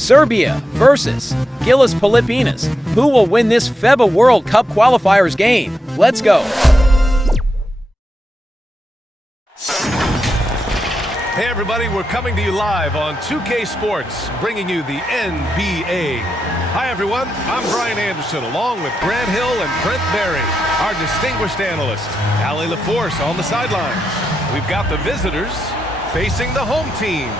Serbia versus GILAS Pilipinas. Who will win this FIBA World Cup qualifiers game? Let's go. Hey everybody, we're coming to you live on 2K Sports, bringing you the NBA. Hi everyone, I'm Brian Anderson, along with Grant Hill and Brent Berry, our distinguished analyst, Allie LaForce on the sidelines. We've got the visitors facing the home team.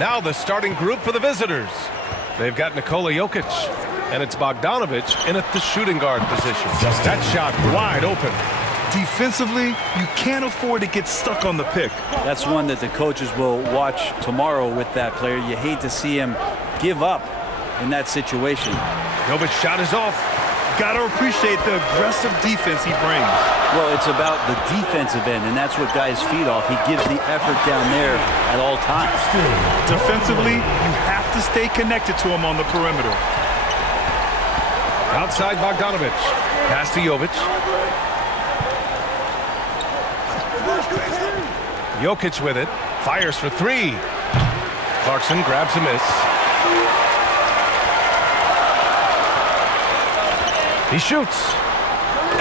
Now the starting group for the visitors. They've got Nikola Jokic, and it's Bogdanovic in at the shooting guard position. That shot wide open. Defensively, you can't afford to get stuck on the pick. That's one that the coaches will watch tomorrow with that player. You hate to see him give up in that situation. Jokic's shot is off. Got to appreciate the aggressive defense he brings. Well, it's about the defensive end, and that's what guys feed off. He gives the effort down there at all times. Defensively, you have to stay connected to him on the perimeter. Outside Bogdanovic. Pass to Jovic. Jokic with it. Fires for three. Clarkson grabs a miss. He shoots.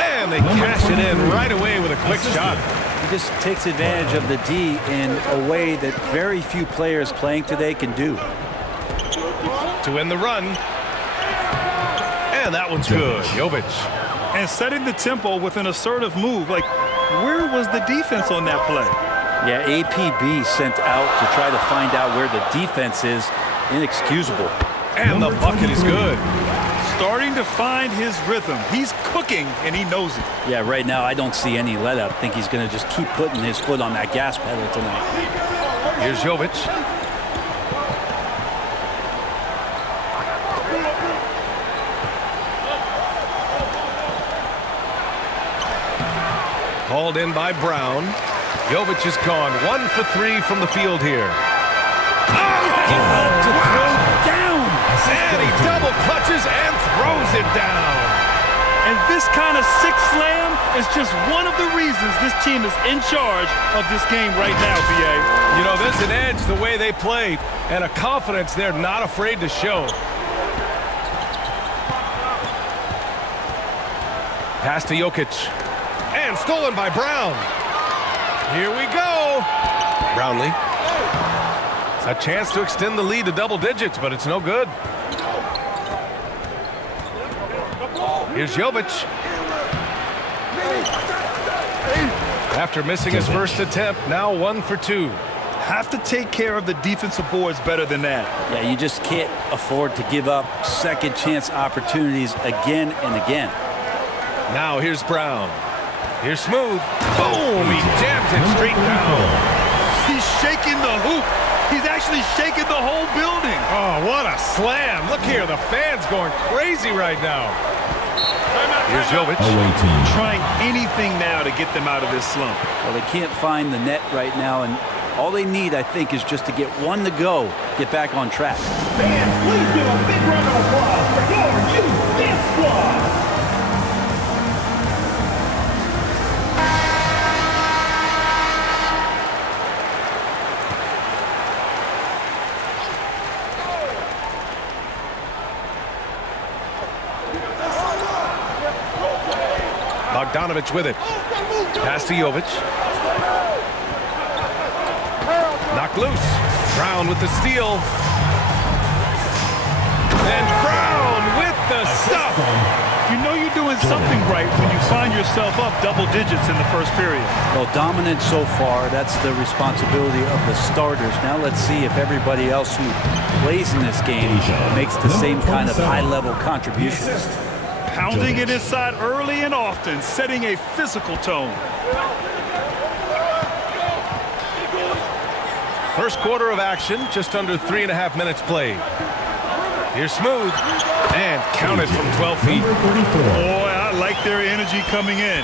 And they cash it in right away with a quick shot. He just takes advantage of the D in a way that very few players playing today can do. To end the run. And that one's good. Jovic. And setting the tempo with an assertive move. Like, where was the defense on that play? Yeah, APB sent out to try to find out where the defense is. Inexcusable. And the bucket is good. Starting to find his rhythm. He's cooking, and he knows it. Yeah, right now I don't see any let up. I think he's going to just keep putting his foot on that gas pedal tonight. Here's Jovic. Hauled in by Brown. Jovic is gone 1 for 3 from the field here. To throw down. And he double clutches and throws it down. And this kind of sick slam is just one of the reasons this team is in charge of this game right now, BA. You know, there's an edge the way they play and a confidence they're not afraid to show. Pass to Jokic. And stolen by Brown. Here we go. Brownlee. A chance to extend the lead to double digits, but it's no good. Here's Jovic. After missing his first attempt, now 1 for 2. Have to take care of the defensive boards better than that. Yeah, you just can't afford to give up second chance opportunities again and again. Now here's Brown. Here's Smooth. Boom! He jams it straight down. He's shaking the hoop. He's actually shaking the whole building. Oh, what a slam. Look here, the fans going crazy right now. Here's Jovic. Trying anything now to get them out of this slump. Well, they can't find the net right now, and all they need, I think, is just to get one to go, get back on track. Fans, please give a big round of applause for your youth dance squad. Bogdanovic with it. Pass to Jovic. Knocked loose. Brown with the steal. And Brown with the stuff. You know you're doing something right when you find yourself up double digits in the first period. Well, dominant so far. That's the responsibility of the starters. Now let's see if everybody else who plays in this game makes the same kind of high-level contributions. Pounding it inside early and often, setting a physical tone. First quarter of action, just under 3.5 minutes played. Here's Smooth, and counted from 12 feet. Boy, I like their energy coming in.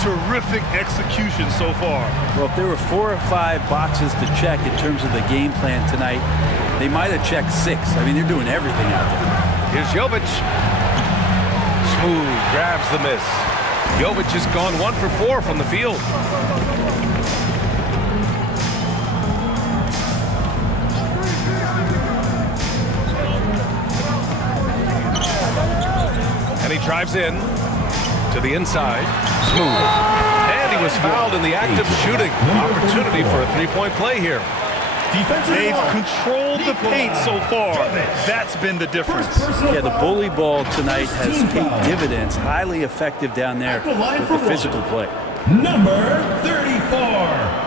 Terrific execution so far. Well, if there were 4 or 5 boxes to check in terms of the game plan tonight, they might have checked 6. I mean, they're doing everything out there. Here's Jovic. Smooth grabs the miss. Jovic has gone 1 for 4 from the field. And he drives in to the inside. Smooth. And he was fouled in the act of shooting. Opportunity for a three-point play here. They've controlled the paint so far. That's been the difference. Yeah, the bully ball tonight has paid dividends. Highly effective down there with the physical play. Number 34.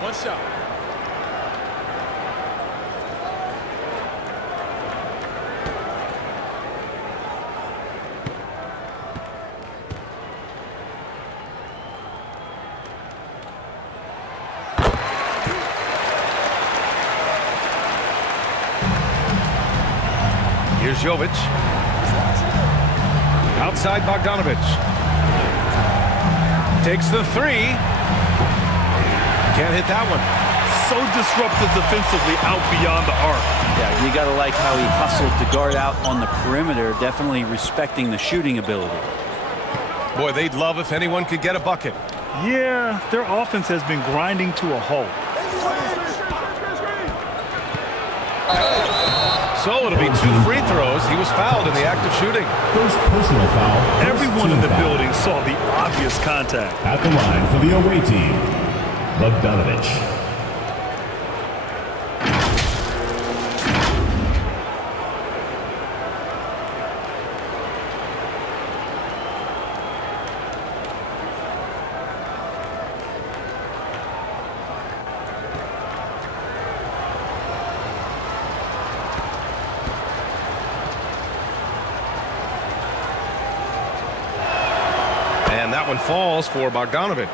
One shot. Here's Jovic. Outside Bogdanovic. Takes the three. Can't hit that one. So disruptive defensively out beyond the arc. Yeah, you got to like how he hustled to guard out on the perimeter, definitely respecting the shooting ability. Boy, they'd love if anyone could get a bucket. Yeah, their offense has been grinding to a halt. So it'll be 2 free throws. He was fouled in the act of shooting. First personal foul. Everyone in the building saw the obvious contact. At the line for the away team, Bogdanovic. And that one falls for Bogdanovic.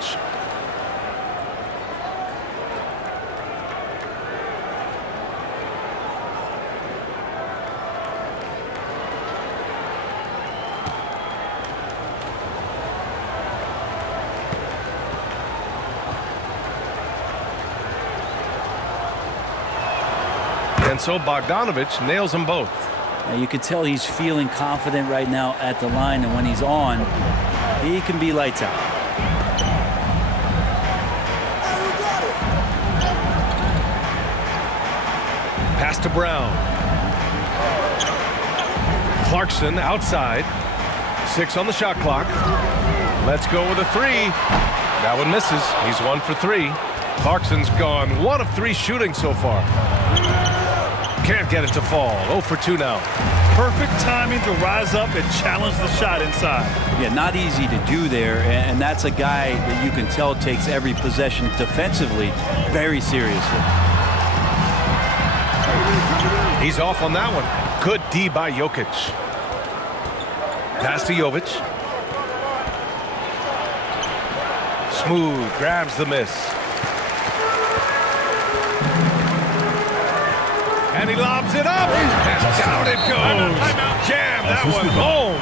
And so Bogdanovic nails them both. Now you can tell he's feeling confident right now at the line, and when he's on, he can be lights out. Pass to Brown. Clarkson outside. 6 on the shot clock. Let's go with a 3. That one misses. He's 1 for 3. Clarkson's gone 1 of 3 shooting so far. Can't get it to fall. 0 for 2 now. Perfect timing to rise up and challenge the shot inside. Yeah, not easy to do there, and that's a guy that you can tell takes every possession defensively very seriously. He's off on that one. Good D by Jokic. Pass to Jovic. Smooth, grabs the miss. And he lobs it up, and down it goes. Jam that one home.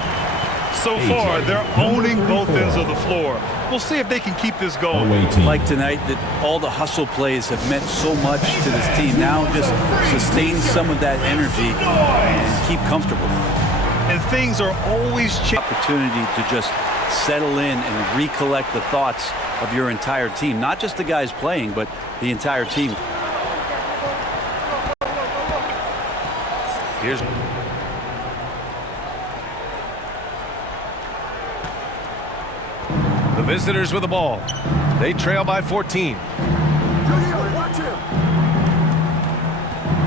So far, they're owning both ends of the floor. We'll see if they can keep this going. Like tonight, that all the hustle plays have meant so much to this team. Now just sustain some of that energy and keep comfortable. And things are always changing. Opportunity to just settle in and recollect the thoughts of your entire team. Not just the guys playing, but the entire team. Here's the visitors with the ball. They trail by 14.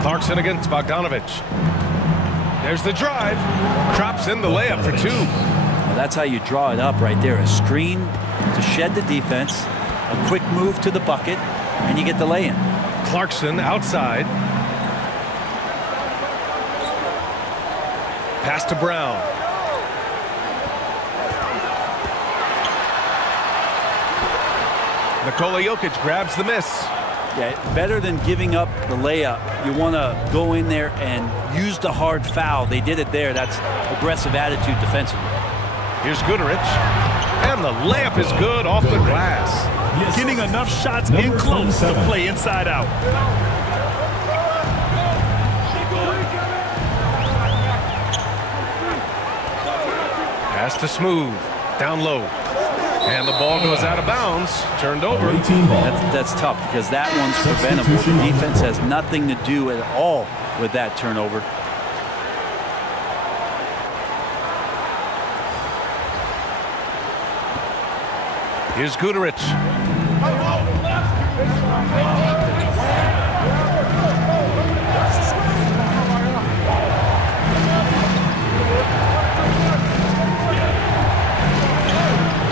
Clarkson against Bogdanovic. There's the drive. Drops in the layup for 2. Well, that's how you draw it up right there. A screen to shed the defense, a quick move to the bucket, and you get the lay-in. Clarkson outside. Pass to Brown. Nikola Jokic grabs the miss. Yeah, better than giving up the layup. You want to go in there and use the hard foul. They did it there. That's aggressive attitude defensively. Here's Goodrich. And the layup is good off the glass. Getting enough shots in close to play inside out. Pass to Smooth. Down low. And the ball goes out of bounds. Turned over. That's tough because that one's preventable. The defense has nothing to do at all with that turnover. Here's Goodrich.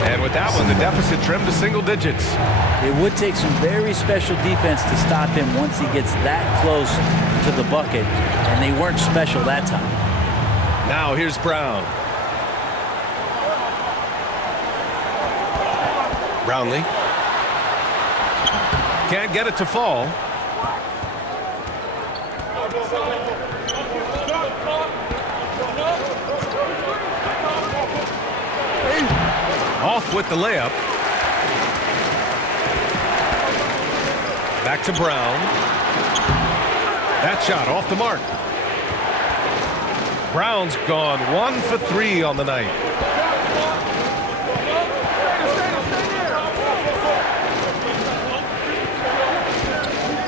And with that one, the deficit trimmed to single digits. It would take some very special defense to stop him once he gets that close to the bucket, and they weren't special that time. Now here's Brown. Brownlee. Can't get it to fall. Off with the layup. Back to Brown. That shot off the mark. Brown's gone 1 for 3 on the night.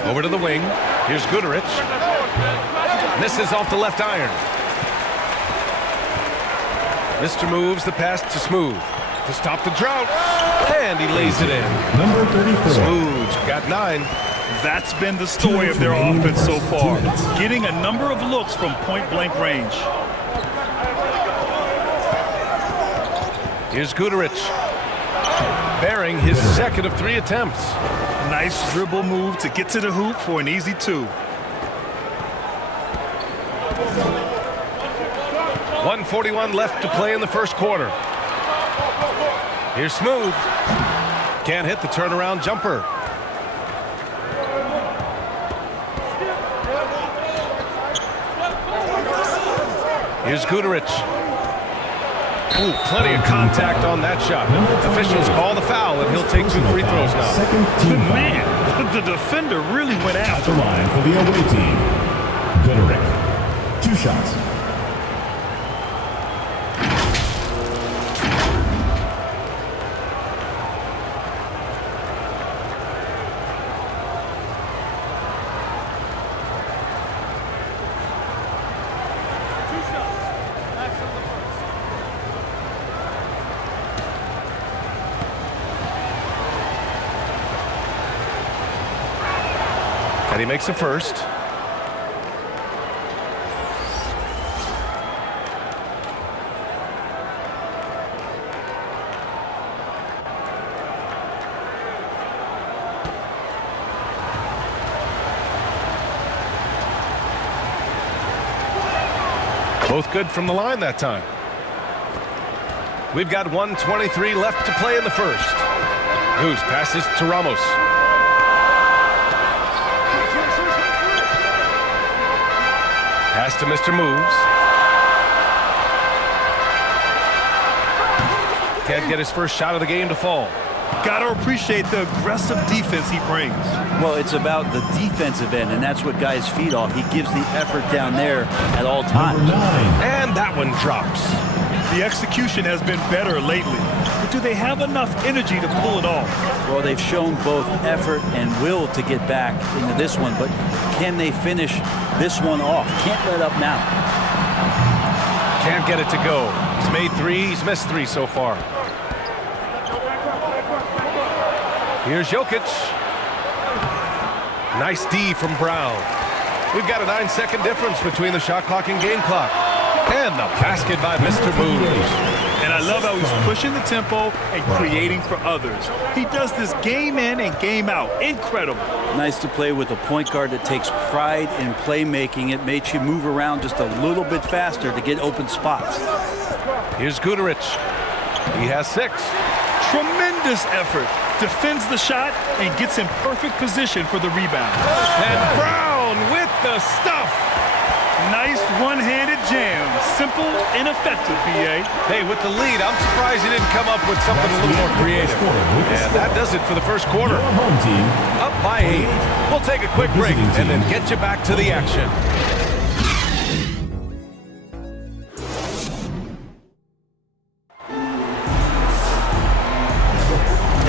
Over to the wing. Here's Goodrich. Misses off the left iron. Mr. moves the pass to Smooth to stop the drought. And he lays it in. Number 34. Smooth's got 9. That's been the story of their offense so far. Getting a number of looks from point-blank range. Here's Goodrich. Bearing his second of 3 attempts. Nice dribble move to get to the hoop for an easy 2. 1:41 left to play in the first quarter. Here's Smooth. Can't hit the turnaround jumper. Here's Goodrich. Ooh, plenty of contact on that shot. Officials call the foul, and he'll take 2 free throws now. Man, the defender really went At after the him. line for the away team, Goodrich. 2 shots. And he makes a first. Both good from the line that time. We've got 1:23 left to play in the first. Goose passes to Ramos. Pass to Mr. Moves. Can't get his first shot of the game to fall. Got to appreciate the aggressive defense he brings. Well, it's about the defensive end, and that's what guys feed off. He gives the effort down there at all times. Number 9. And that one drops. The execution has been better lately, but do they have enough energy to pull it off? Well, they've shown both effort and will to get back into this one, but can they finish this one off? Can't let up now. Can't get it to go. He's made 3. He's missed 3 so far. Here's Jokic. Nice D from Brown. We've got a 9-second difference between the shot clock and game clock. And the basket by Mr. Moves. And I love how he's pushing the tempo and creating for others. He does this game in and game out. Incredible. Nice to play with a point guard that takes pride in playmaking. It makes you move around just a little bit faster to get open spots. Here's Goodrich. He has 6. Tremendous effort. Defends the shot and gets in perfect position for the rebound. And Brown with the stuff. Nice one-handed jam. Simple and effective, BA. Hey, with the lead, I'm surprised he didn't come up with something a little more creative. And that does it for the first quarter. Home team. Up by 8. We'll take a quick break and then get you back to the action.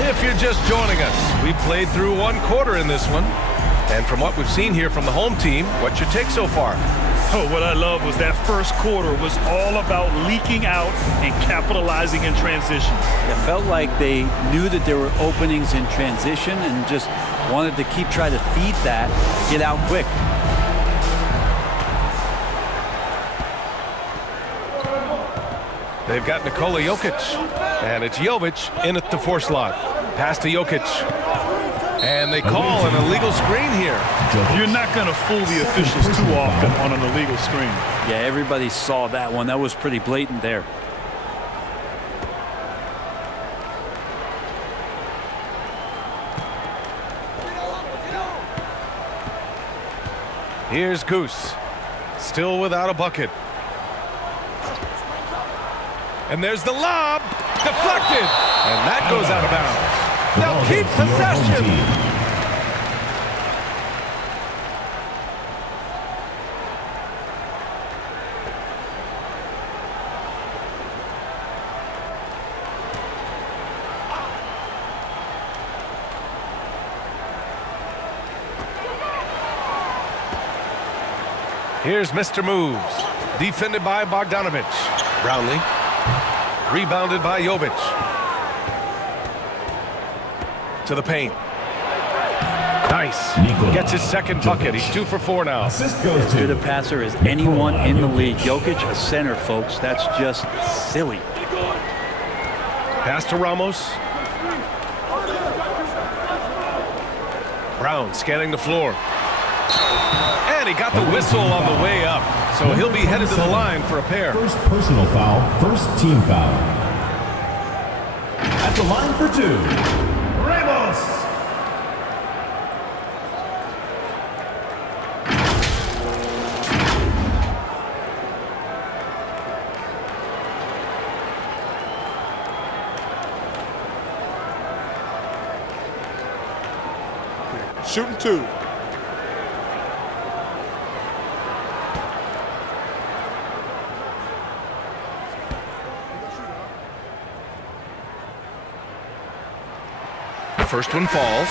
If you're just joining us, we played through one quarter in this one. And from what we've seen here from the home team, what's your take so far? Oh, what I love was that first quarter was all about leaking out and capitalizing in transition. It felt like they knew that there were openings in transition and just wanted to trying to feed that, get out quick. They've got Nikola Jokic, and it's Jovic in at the 4 slot. Pass to Jokic. And they call an illegal screen here. You're not going to fool the officials too often on an illegal screen. Yeah, everybody saw that one. That was pretty blatant there. Here's Goose. Still without a bucket. And there's the lob. Deflected. And that goes out of bounds. They'll keep possession. Here's Mr. Moves. Defended by Bogdanovic. Brownlee. Rebounded by Jovic. To the paint. Nice. Gets his second bucket. He's 2 for 4 now. Assist goes As to good a passer as anyone in the league. Jokic, a center, folks. That's just silly. Pass to Ramos. Brown scanning the floor. And he got the whistle on the way up. So he'll be headed to the line for a pair. first personal foul, first team foul. At the line for 2. Ramos. Shooting 2. The first one falls.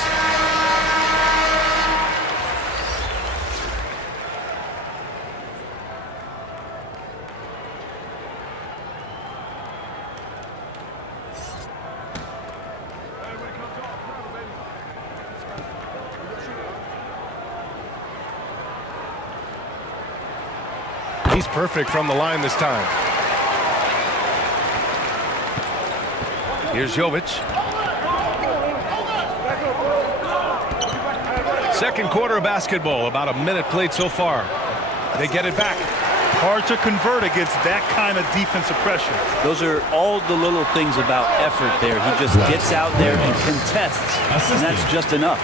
He's perfect from the line this time. Here's Jovic. Second quarter of basketball, about a minute played so far. They get it back. Hard to convert against that kind of defensive pressure. Those are all the little things about effort there. He just gets out there and contests, and that's just enough.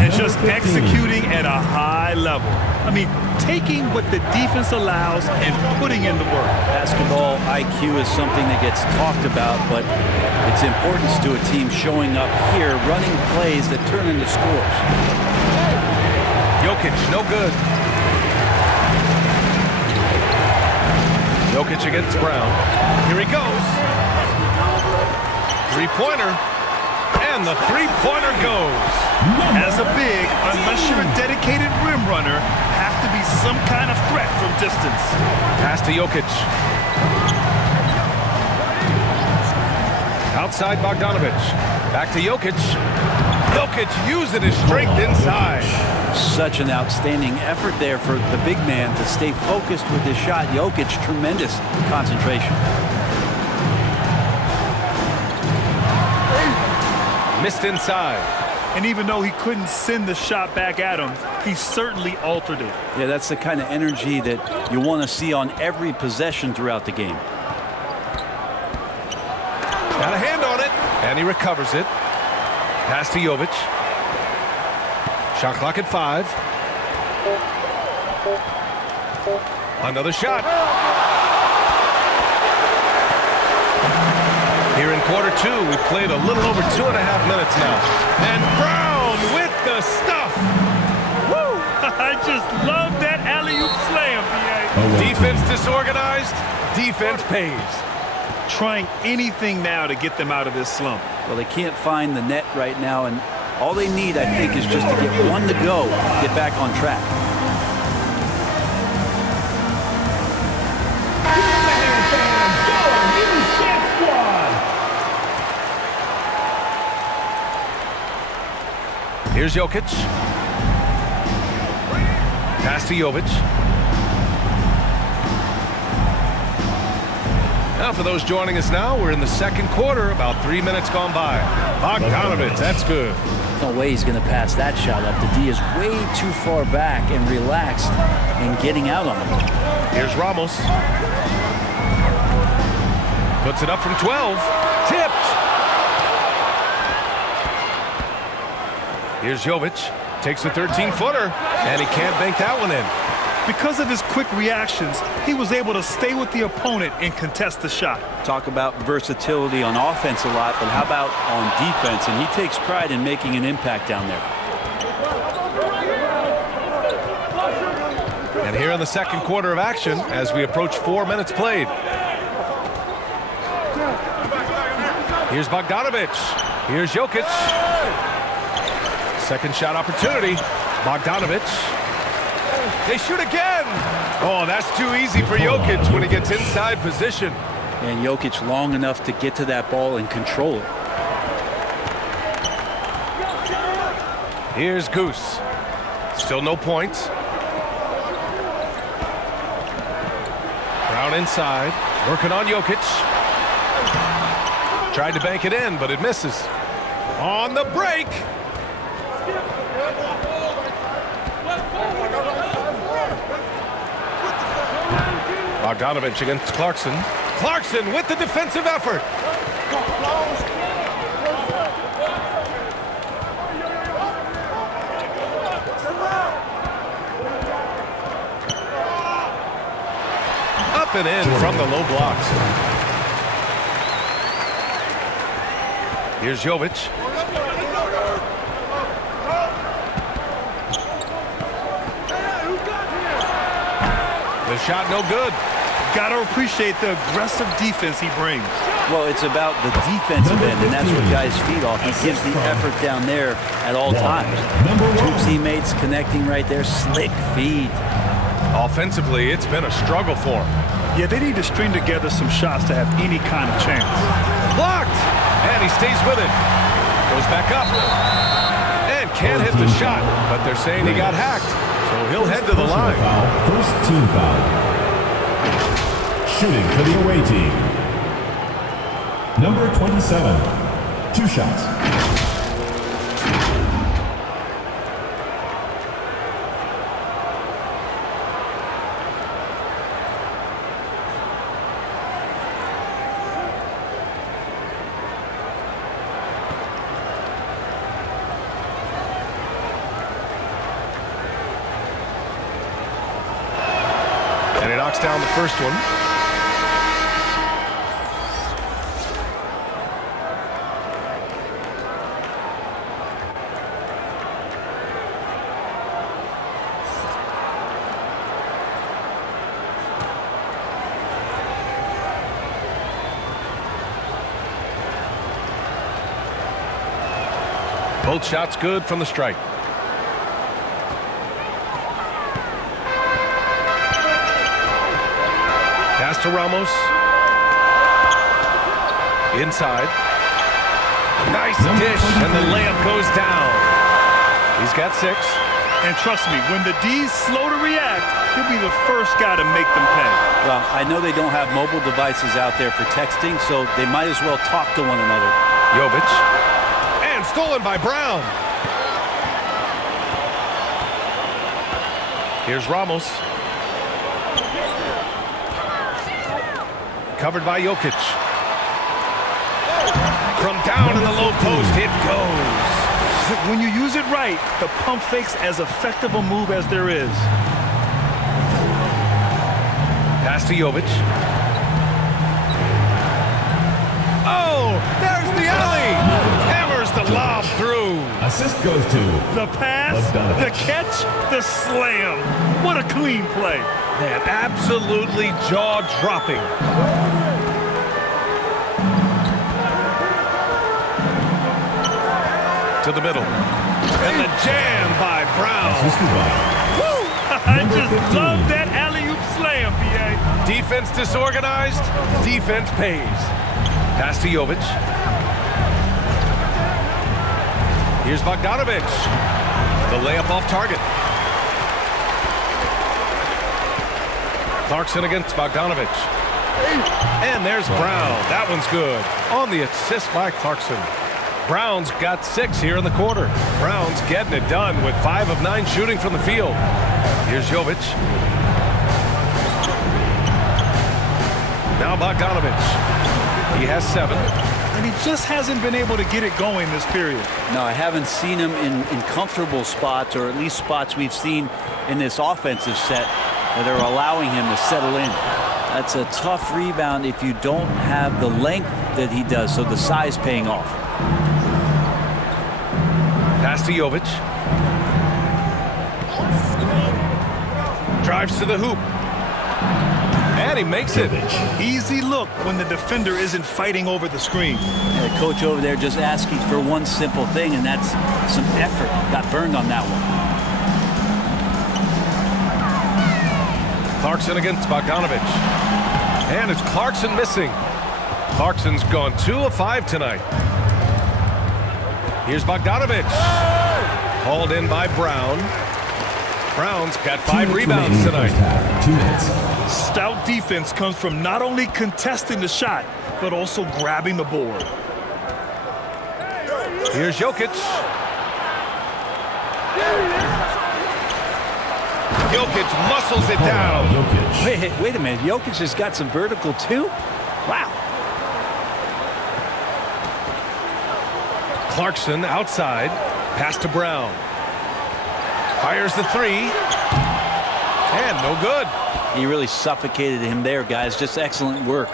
And just executing at a high level. I mean, taking what the defense allows and putting in the work. Basketball IQ is something that gets talked about, but its importance to a team showing up here, running plays that turn into scores. Jokic, no good. Jokic against Brown. Here he goes. Three-pointer. And the three-pointer goes. As a big, unless you're a dedicated rim runner, have to be some kind of threat from distance. Pass to Jokic. Outside Bogdanovic. Back to Jokic. Jokic using his strength inside. Such an outstanding effort there for the big man to stay focused with his shot. Jokic, tremendous concentration. Missed inside. And even though he couldn't send the shot back at him, he certainly altered it. Yeah, that's the kind of energy that you want to see on every possession throughout the game. Got a hand on it, and he recovers it. Pass to Jovic. Shot clock at 5. Another shot. Here in quarter two, we've played a little over 2.5 minutes now. And Brown with the stuff. Woo! I just love that alley-oop slam, B.A. Defense disorganized, defense pays. Trying anything now to get them out of this slump. Well, they can't find the net right now, and all they need, I think, is just to get one to go, get back on track. Here's Jokic. Pass to Jovic. Now for those joining us now, we're in the second quarter, about 3 minutes gone by. Bogdanovich, that's good. No way he's going to pass that shot up. The D is way too far back and relaxed in getting out on him. Here's Ramos. Puts it up from 12. Tipped. Here's Jovic. Takes a 13-footer, and he can't bank that one in. Because of his quick reactions, he was able to stay with the opponent and contest the shot. Talk about versatility on offense a lot, but how about on defense? And he takes pride in making an impact down there. And here in the second quarter of action, as we approach 4 minutes played. Here's Bogdanovich. Here's Jokic. Second shot opportunity. Bogdanovich. They shoot again. Oh, that's too easy for Jokic when he gets inside position. And Jokic long enough to get to that ball and control it. Here's Goose. Still no points. Brown inside. Working on Jokic. Tried to bank it in, but it misses. On the break. Bogdanovich against Clarkson. Clarkson with the defensive effort. Up and in from the low blocks. Here's Jovic. The shot no good. Got to appreciate the aggressive defense he brings. Well, it's about the defensive end, and that's what guys feed off. He gives the effort down there at all times. Two teammates connecting right there. Slick feed. Offensively, it's been a struggle for him. Yeah, they need to string together some shots to have any kind of chance. Blocked! And he stays with it. Goes back up. And can't hit the shot, but they're saying he got hacked. So he'll head to the line. First team foul. Shooting for the away team. Number 27. 2 shots. And he knocks down the first one. Both shots good from the strike. Pass to Ramos. Inside. Nice dish, and the layup goes down. He's got 6. And trust me, when the D's slow to react, he'll be the first guy to make them pay. Well, I know they don't have mobile devices out there for texting, so they might as well talk to one another. Jovic. And stolen by Brown. Here's Ramos. Covered by Jokic. From down in the low post, it goes. When you use it right, the pump fake's as effective a move as there is. Pass to Jovic. Oh, there's the alley. Hammers the lob through. Assist goes to The pass, the catch, the slam. What a clean play. Man, absolutely jaw-dropping. To the middle. And the jam by Brown. I just love that alley-oop slam, B.A. Defense disorganized, defense pays. Pass to Jovic. Here's Bogdanovic. The layup off target. Clarkson against Bogdanovic. And there's Brown. That one's good. On the assist by Clarkson. Brown's got 6 here in the quarter. Brown's getting it done with 5 of 9 shooting from the field. Here's Jovic. Now Bogdanovic. He has 7. And he just hasn't been able to get it going this period. No, I haven't seen him in comfortable spots, or at least spots we've seen in this offensive set that are allowing him to settle in. That's a tough rebound if you don't have the length that he does, so the size paying off. Pass to Jovic. Drives to the hoop. And he makes it. Easy look when the defender isn't fighting over the screen. And the coach over there just asking for one simple thing, and that's some effort. Got burned on that one. Clarkson against Bogdanovic. And it's Clarkson missing. Clarkson's gone 2 of 5 tonight. Here's Bogdanovic. Hauled in by Brown. Brown's got 5 rebounds tonight. 2 minutes. Stout defense comes from not only contesting the shot, but also grabbing the board. Here's Jokic. Jokic muscles it down. Wait a minute. Jokic has got some vertical too? Wow. Clarkson outside. Pass to Brown. Fires the 3. And no good. He really suffocated him there, guys. Just excellent work.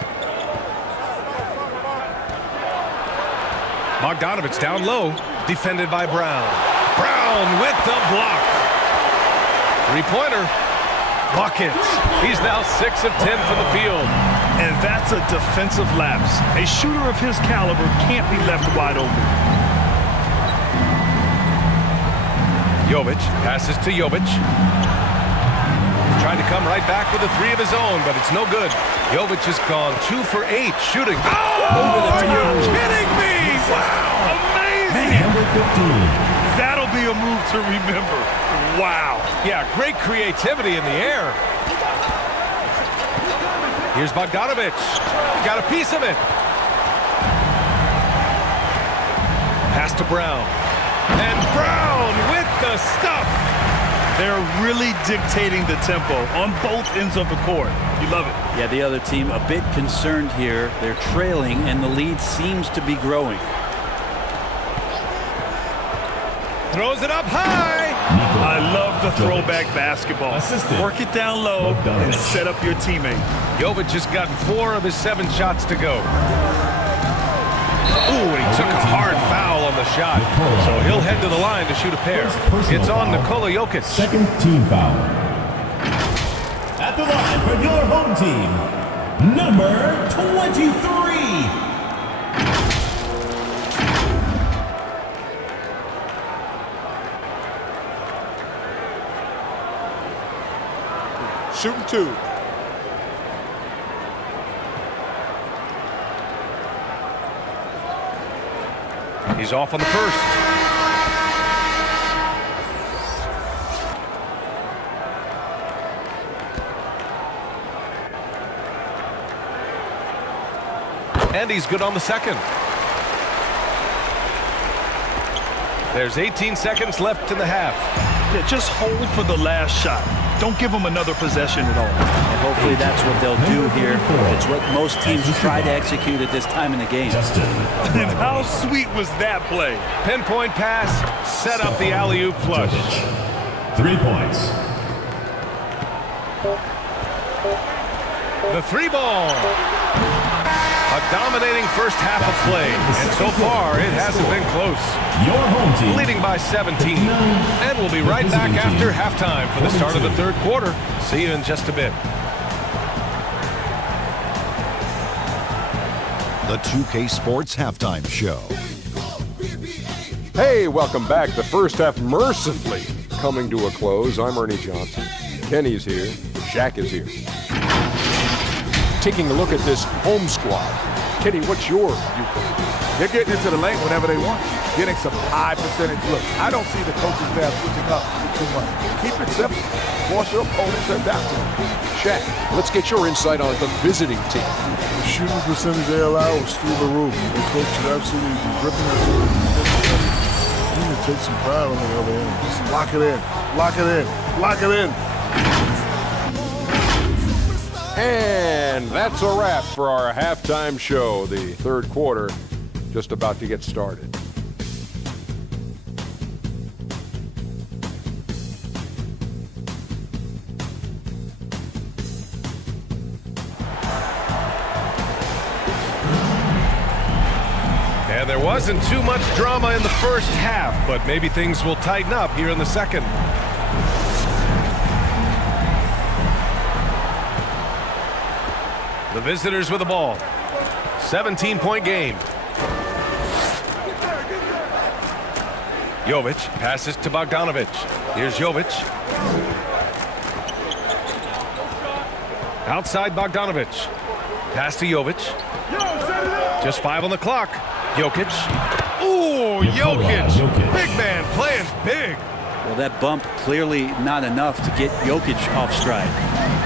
Bogdanovic down low. Defended by Brown. Brown with the block. 3-pointer. Bucket. He's now 6 of 10 from the field. And that's a defensive lapse. A shooter of his caliber can't be left wide open. Jovic passes to Jovic. Trying to come right back with a 3 of his own, but it's no good. Jovic has gone 2 for 8 shooting. Oh, are you kidding me? Wow. Amazing. Number 15. That'll be a move to remember. Wow. Yeah, great creativity in the air. Here's Bogdanovic. Got a piece of it. Pass to Brown. And Brown with the stuff. They're really dictating the tempo on both ends of the court. You love it. Yeah, the other team a bit concerned here. They're trailing, and the lead seems to be growing. Throws it up high. I love the throwback basketball. Work it down low and set up your teammate. Jovic has gotten 4 of his 7 shots to go. Ooh, and he took a hard foul on the shot. So he'll head to the line to shoot a pair. It's on Nikola Jokic. Second team foul. At the line for your home team, number 23. Shooting 2. He's off on the first. And he's good on the second. There's 18 seconds left in the half. Yeah, just hold for the last shot. Don't give them another possession at all. And hopefully that's what they'll do here. It's what most teams try to execute at this time in the game. And how sweet was that play? Pinpoint pass, set up the alley-oop flush. 3 points. The three ball. A dominating first half of play, and so far it hasn't been close. Your home team Leading by 17. And we'll be right back after halftime for the start of the third quarter. See you in just a bit. The 2K Sports Halftime Show. Hey, welcome back. The first half mercifully coming to a close. I'm Ernie Johnson. Kenny's here. Shaq is here. Taking a look at this home squad. Kenny, what's your viewpoint? They're getting into the lane whenever they want. Getting some high percentage looks. I don't see the coaches there switching up too much. Keep it simple. Force your opponent to adapt to it. Shaq, let's get your insight on the visiting team. The shooting percentage they allow is through the roof. The coach should absolutely be ripping it through. You need to take some pride on the other end. Just lock it in. Lock it in. Lock it in. And that's a wrap for our halftime show. The third quarter just about to get started. And there wasn't too much drama in the first half, but maybe things will tighten up here in the second. The visitors with the ball. 17-point game. Jovic passes to Bogdanovic. Here's Jovic. Outside Bogdanovic. Pass to Jovic. Just 5 on the clock. Jokic. Ooh, Jokic. Big man playing big. Well, that bump clearly not enough to get Jokic off stride.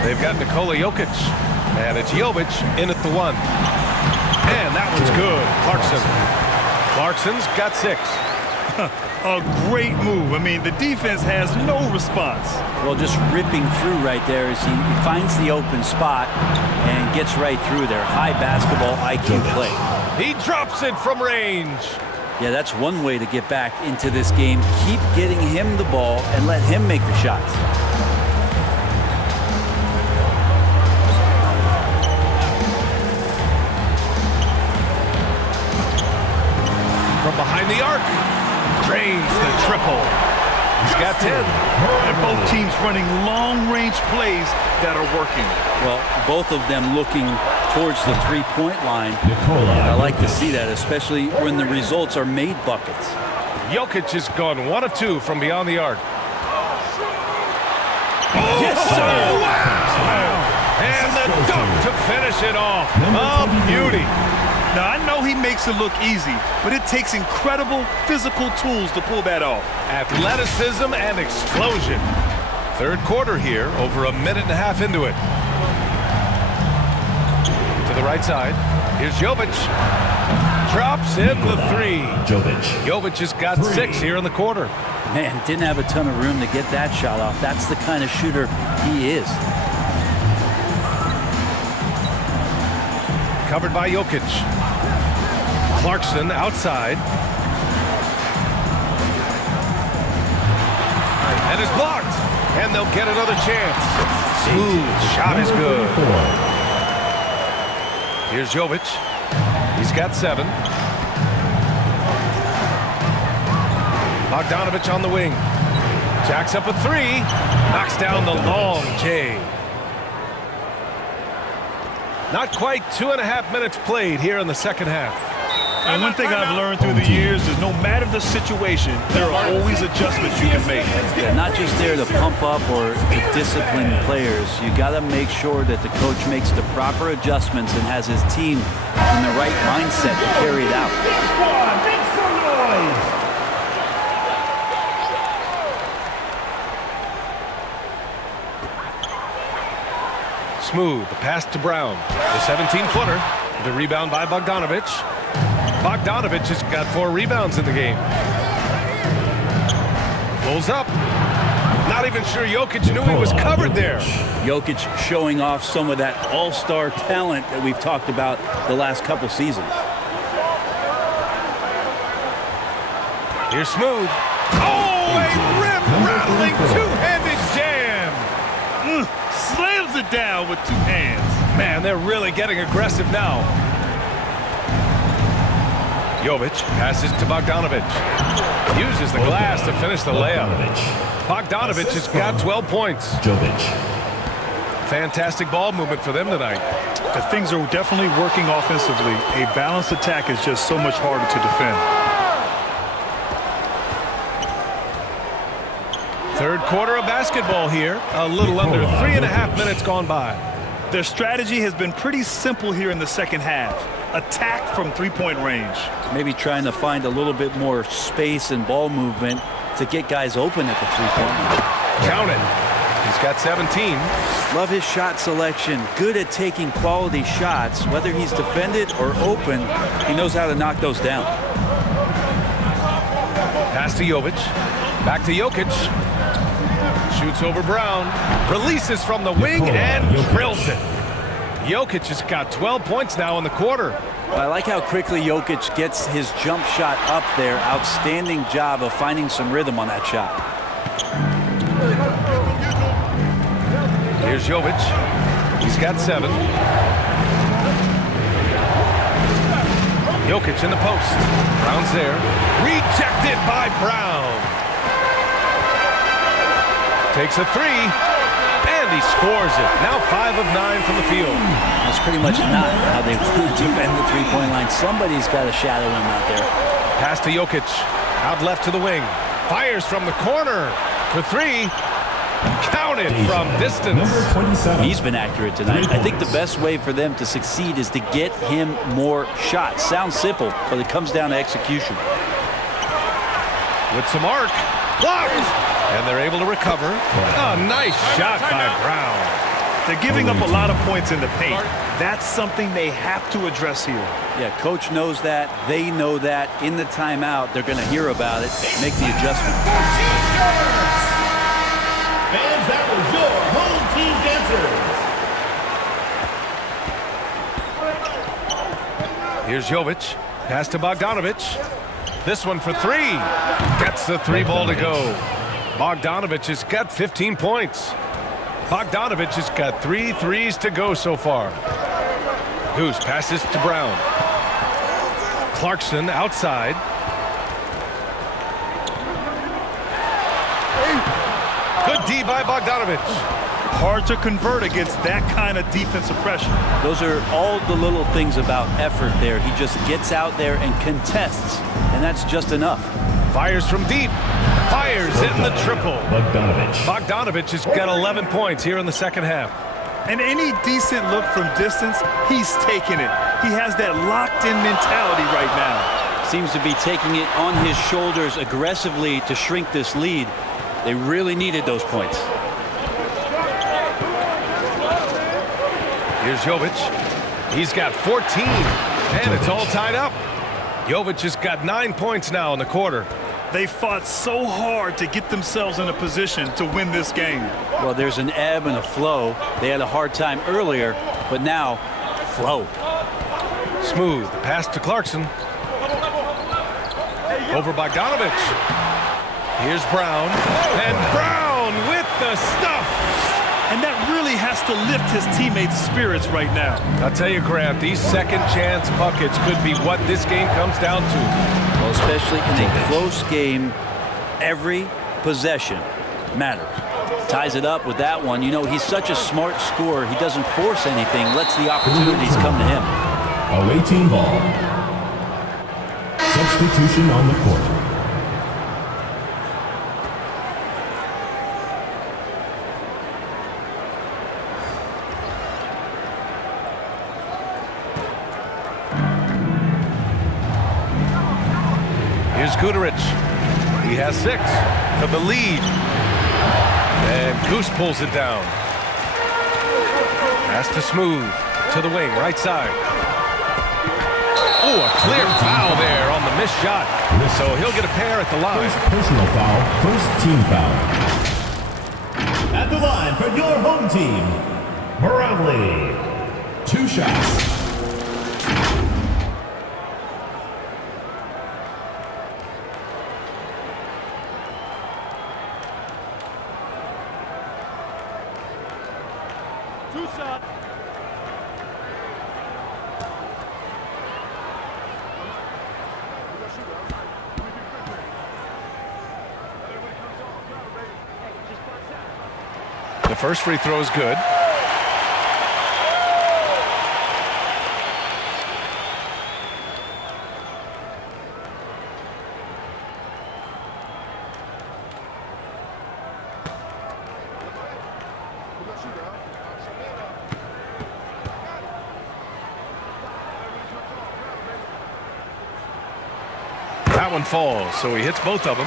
They've got Nikola Jokic. And it's Jovic in at the 1. And that one's good. Clarkson's got 6. A great move. I mean, the defense has no response. Well, just ripping through right there as he finds the open spot and gets right through there. High basketball IQ play. He drops it from range. Yeah, that's one way to get back into this game. Keep getting him the ball and let him make the shots. From behind the arc. Drains the triple. He's got 10. And both teams running long-range plays that are working. Well, both of them looking towards the three-point line. And I like to see that, especially when the results are made buckets. Jokic has gone 1 of 2 from beyond the arc. Yes, sir! Wow! And the dunk to finish it off. A beauty. Now, I know he makes it look easy, but it takes incredible physical tools to pull that off. Athleticism and explosion. Third quarter here, over a minute and a half into it. To the right side. Here's Jovic. Drops in the 3. Jovic has got 6 here in the quarter. Man, didn't have a ton of room to get that shot off. That's the kind of shooter he is. Covered by Jokic. Clarkson outside. And is blocked. And they'll get another chance. Smooth shot is good. Here's Jovic. He's got 7. Bogdanovic on the wing. Jacks up a 3. Knocks down the long J. Not quite 2.5 minutes played here in the second half. And one thing I've learned through the years is no matter the situation, there are always adjustments you can make. Yeah, not just there to pump up or to discipline players. You got to make sure that the coach makes the proper adjustments and has his team in the right mindset to carry it out. Make some noise. Smooth, the pass to Brown. The 17-footer. The rebound by Bogdanovic. Bogdanovic has got 4 rebounds in the game. Pulls up. Not even sure Jokic knew he was covered there. Jokic showing off some of that all-star talent that we've talked about the last couple seasons. Here's Smooth. Oh, a rim-rattling two-handed jam. Slams it down with 2 hands. Man, they're really getting aggressive now. Jovic passes to Bogdanovic. Uses the glass to finish the layup. Bogdanovic has got 12 points. Jovic. Fantastic ball movement for them tonight. Things are definitely working offensively. A balanced attack is just so much harder to defend. Third quarter of basketball here. A little under 3.5 minutes gone by. Their strategy has been pretty simple here in the second half. Attack from three-point range. Maybe trying to find a little bit more space and ball movement to get guys open at the three-point line. Count it. He's got 17. Love his shot selection. Good at taking quality shots. Whether he's defended or open, he knows how to knock those down. Pass to Jovic. Back to Jokic. Shoots over Brown. Releases from the wing and drills it. Jokic has got 12 points now in the quarter. I like how quickly Jokic gets his jump shot up there. Outstanding job of finding some rhythm on that shot. Here's Jovic. He's got 7. Jokic in the post. Brown's there. Rejected by Brown. Takes a 3. And he scores it. Now 5 of 9 from the field. That's pretty much not how they defend the three-point line. Somebody's got to shadow him out there. Pass to Jokic. Out left to the wing. Fires from the corner for 3. Counted from distance. He's been accurate tonight. I think the best way for them to succeed is to get him more shots. Sounds simple, but it comes down to execution. With some arc. Blocked. And they're able to recover. A nice shot by Brown. They're giving up a lot of points in the paint. That's something they have to address here. Yeah, coach knows that. They know that. In the timeout, they're going to hear about it, make the adjustment. Fans, that was your home team dancers. Here's Jovic. Pass to Bogdanovic. This one for 3. Gets the 3 ball to go. Bogdanovic has got 15 points. Bogdanovic has got 3 threes to go so far. Goose passes to Brown. Clarkson outside. Good D by Bogdanovic. Hard to convert against that kind of defensive pressure. Those are all the little things about effort there. He just gets out there and contests, and that's just enough. Fires from deep. Fires in the triple. Bogdanovic has got 11 points here in the second half. And any decent look from distance, he's taking it. He has that locked-in mentality right now. Seems to be taking it on his shoulders aggressively to shrink this lead. They really needed those points. Here's Jovic. He's got 14, and it's all tied up. Jovic has got 9 points now in the quarter. They fought so hard to get themselves in a position to win this game. Well, there's an ebb and a flow. They had a hard time earlier, but now, flow. Smooth pass to Clarkson. Over Bogdanovic. Here's Brown. And Brown with the stuff. And that really has to lift his teammates' spirits right now. I'll tell you, Grant, these second chance buckets could be what this game comes down to. Well, especially in a close game, every possession matters. Ties it up with that one. You know, he's such a smart scorer. He doesn't force anything, lets the opportunities come to him. Away team ball. Substitution on the court. Here's Guterich. He has 6 for the lead. And Goose pulls it down. Pass to Smooth. To the wing, right side. Oh, a clear foul there on the missed shot. So he'll get a pair at the line. First personal foul, first team foul. At the line for your home team, Brownlee. 2 shots. first free throw is good. That one falls, so he hits both of them.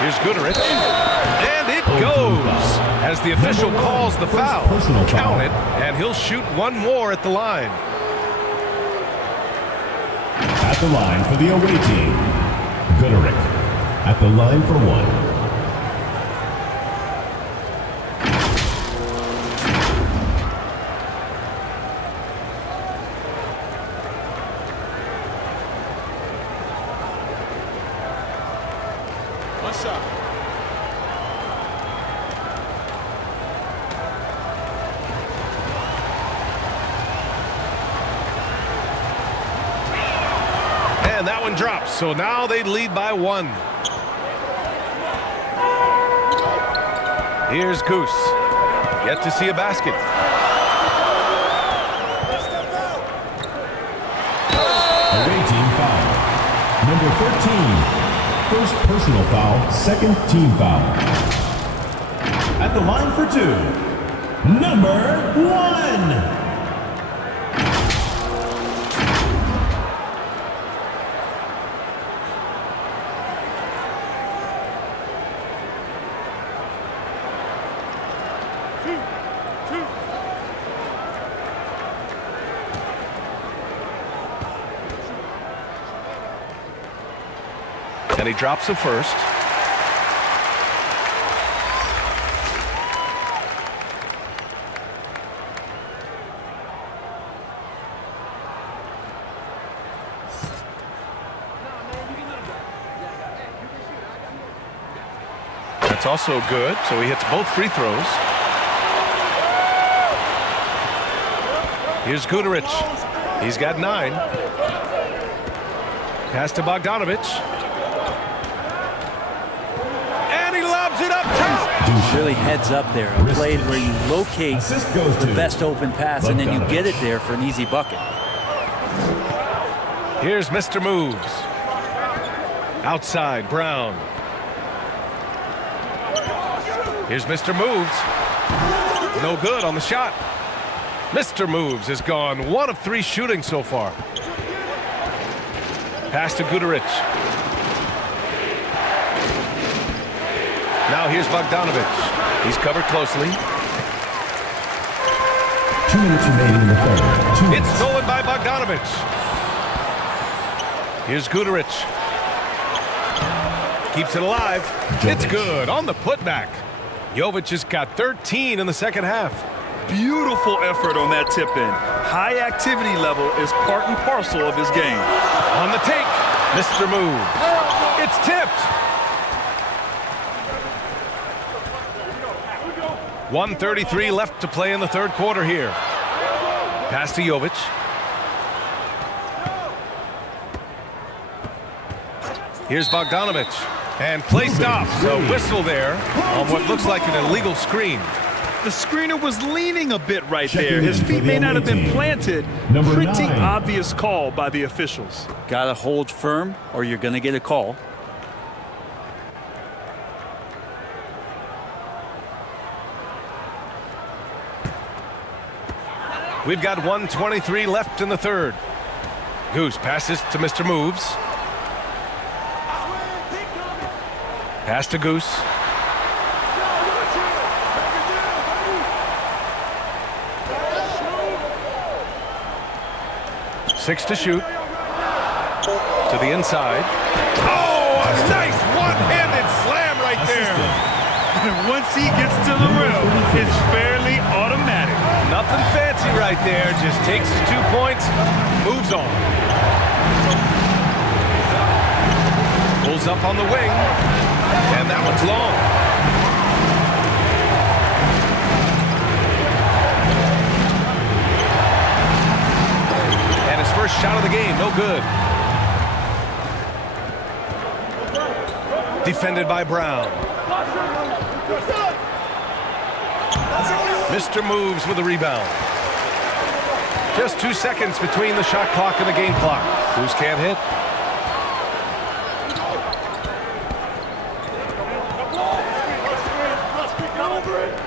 Here's Gooderich, and it goes as the official calls the foul. Count it, and he'll shoot one more at the line. At the line for the away team, Gooderich. At the line for one. And that one drops, so now they lead by one. Here's Goose. Yet to see a basket. Away team foul. Number 13. First personal foul, second team foul. At the line for two, number 1. And he drops it first. That's also good, so he hits both free throws. Here's Gooderich. He's got 9. Pass to Bogdanovich. It up top. Really heads up there. A play where you locate the best open pass and then you get it there for an easy bucket. Here's Mr. Moves. Outside, Brown. Here's Mr. Moves. No good on the shot. Mr. Moves has gone 1 of 3 shooting so far. Pass to Gooderich. Now here's Bogdanovich. He's covered closely. 2 minutes remaining in the third. 2 minutes. It's stolen by Bogdanovich. Here's Gooderich. Keeps it alive. Jovic. It's good on the putback. Jovic has got 13 in the second half. Beautiful effort on that tip-in. High activity level is part and parcel of his game. On the take, Mr. Moves. It's tipped. 1:33 left to play in the third quarter here. Pass to Jovic. Here's Bogdanovich. And play stops. A whistle there on what looks like an illegal screen. The screener was leaning a bit right there. His feet may not have been planted. Pretty obvious call by the officials. Gotta hold firm or you're gonna get a call. We've got 1:23 left in the third. Goose passes to Mr. Moves. Pass to Goose. Six to shoot. To the inside. Oh, a nice one-handed slam right there. And once he gets to the rim, it's fairly automatic. Nothing fancy right there. Just takes his 2 points, moves on. Pulls up on the wing, and that one's long. And his First shot of the game, no good. Defended by Brown. Mr. Moves with the rebound. Just 2 seconds between the shot clock and the game clock. Cruz can't hit.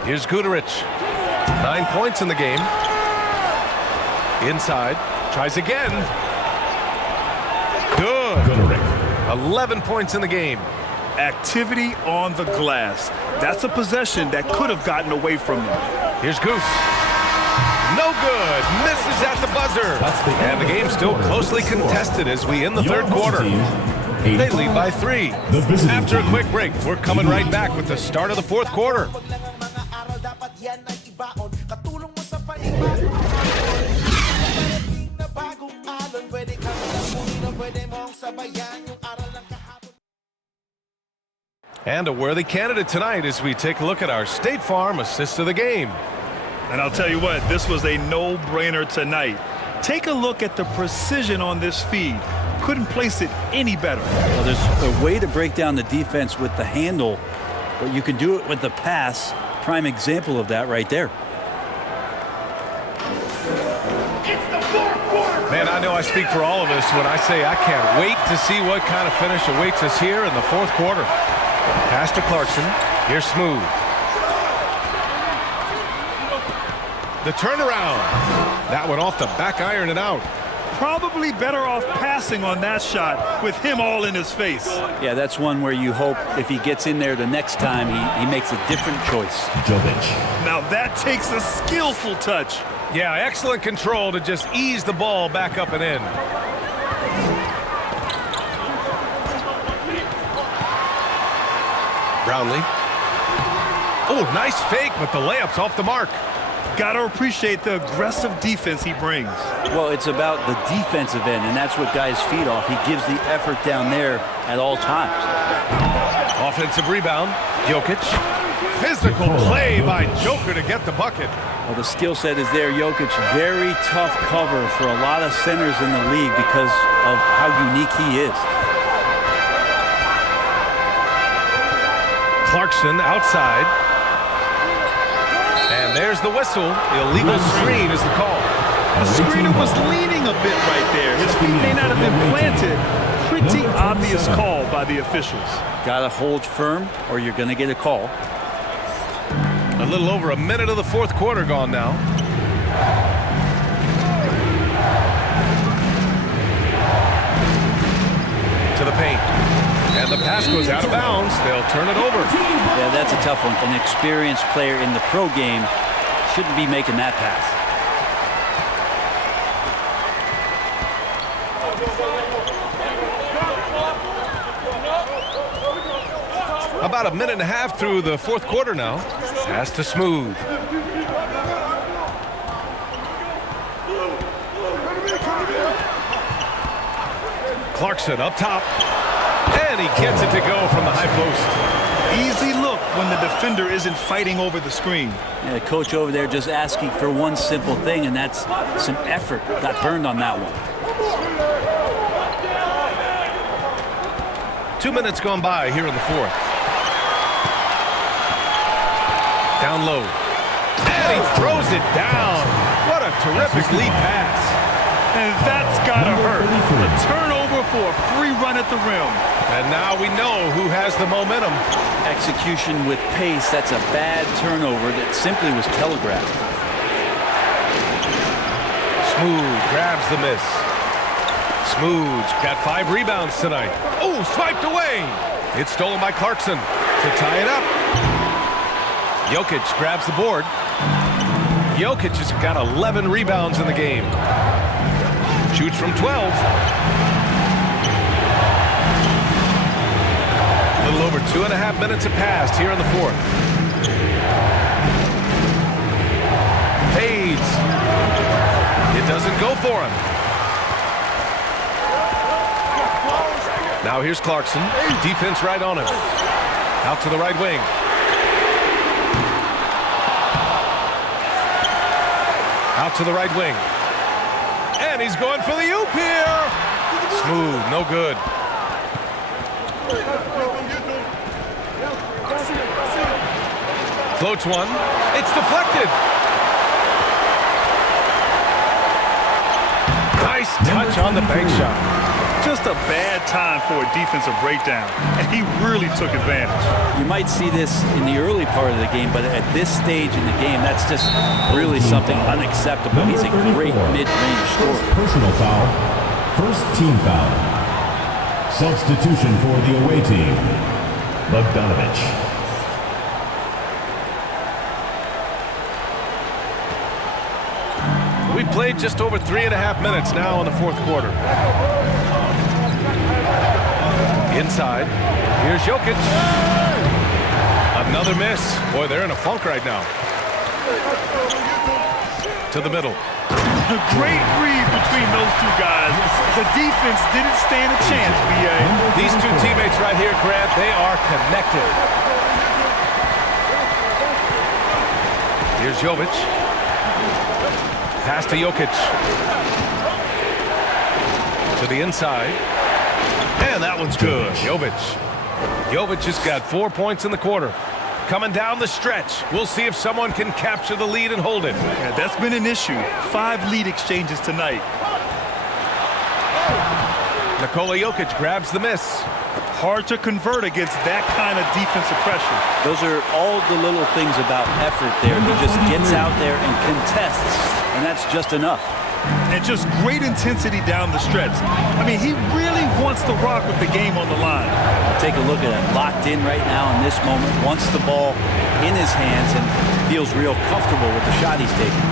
Here's Guterich. 9 points in the game. Inside. Tries again. Good. 11 points in the game. Activity on the glass. That's a possession that could have gotten away from them. Here's Goose. No good. Misses at the buzzer. And the game's still closely contested as we end the third quarter. They lead by 3. After a quick break, we're coming right back with the start of the fourth quarter. And a worthy candidate tonight as we take a look at our State Farm assist of the game. And I'll tell you what, this was a no-brainer tonight. Take a look at the precision on this feed. Couldn't place it any better. Well, there's a way to break down the defense with the handle, but you can do it with the pass. Prime example of that right there. Man, I know I speak for all of us when I say I can't wait to see what kind of finish awaits us here in the fourth quarter. Pass to Clarkson. Here's Smooth. The turnaround. That one off the back iron and out. Probably better off passing on that shot with him all in his face. Yeah, that's one where you hope if he gets in there the next time, he makes a different choice. Now that takes a skillful touch. Yeah, excellent control to just ease the ball back up and in. Brownlee. Oh, nice fake, but the layup's off the mark. Got to appreciate the aggressive defense he brings. Well, it's about the defensive end, and that's what guys feed off. He gives the effort down there at all times. Offensive rebound. Jokic. Physical play by Joker to get the bucket. Well, the skill set is there. Jokic, very tough cover for a lot of centers in the league because of how unique he is. Clarkson outside. And there's the whistle. Illegal screen is the call. The screener was leaning a bit right there. His feet may not have been planted. Pretty obvious call by the officials. Got to hold firm or you're going to get a call. A little over a minute of the fourth quarter gone now. To the paint. And the pass goes out of bounds. They'll turn it over. Yeah, that's a tough one. An experienced player in the pro game shouldn't be making that pass. About a minute and a half through the fourth quarter now. Pass to Smooth. Clarkson up top. And he gets it to go from the high post. Easy look when the defender isn't fighting over the screen. Yeah, the coach over there just asking for one simple thing, and that's some effort. Got burned on that one. 2 minutes gone by here in the fourth. Down low. And he throws it down. What a terrific lead pass. And that's gotta hurt. A turnover for a free run at the rim. And now we know who has the momentum. Execution with pace, that's a bad turnover that simply was telegraphed. Smooth grabs the miss. Smooth's got 5 rebounds tonight. Oh, swiped away. It's stolen by Clarkson to tie it up. Jokic grabs the board. Jokic has got 11 rebounds in the game. Shoots from 12. A little over 2.5 minutes have passed here in the fourth. Fades. It doesn't go for him. Now here's Clarkson. Defense right on him. Out to the right wing. Out to the right wing. And he's going for the oop here. Smooth, no good. Floats one. It's deflected. Nice touch on the bank shot. Just a bad time for a defensive breakdown, and he really took advantage. You might see this in the early part of the game, but at this stage in the game, that's just really something unacceptable. He's a great mid-range scorer. Personal foul. First team foul. Substitution for the away team. Bogdanovich. We played just over 3.5 minutes now in the fourth quarter. Inside. Here's Jokic. Another miss. Boy, they're in a funk right now. To the middle. A great read between those two guys. The defense didn't stand a chance, B.A. These two teammates right here, Grant, they are connected. Here's Jovic. Pass to Jokic. To the inside. And that one's good. Jovic just got 4 points in the quarter. Coming down the stretch. We'll see if someone can capture the lead and hold it. Yeah, that's been an issue. 5 lead exchanges tonight. Nikola Jokic grabs the miss. Hard to convert against that kind of defensive pressure. Those are all the little things about effort there. He just gets out there and contests, and that's just enough. And just great intensity down the stretch. I mean, he really wants to rock with the game on the line. Take a look at him, locked in right now in this moment, wants the ball in his hands and feels real comfortable with the shot he's taking.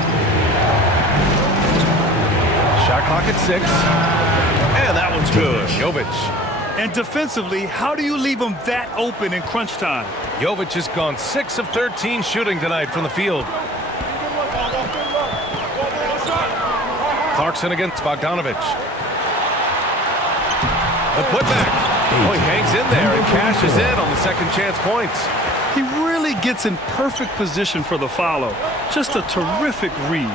Shot clock at 6. And that one's good. Jovic. And defensively, how do you leave him that open in crunch time? Jovic has gone 6 of 13 shooting tonight from the field. Clarkson against Bogdanovich. The putback. Oh, he hangs in there and cashes in on the second chance points. He really gets in perfect position for the follow. Just a terrific read.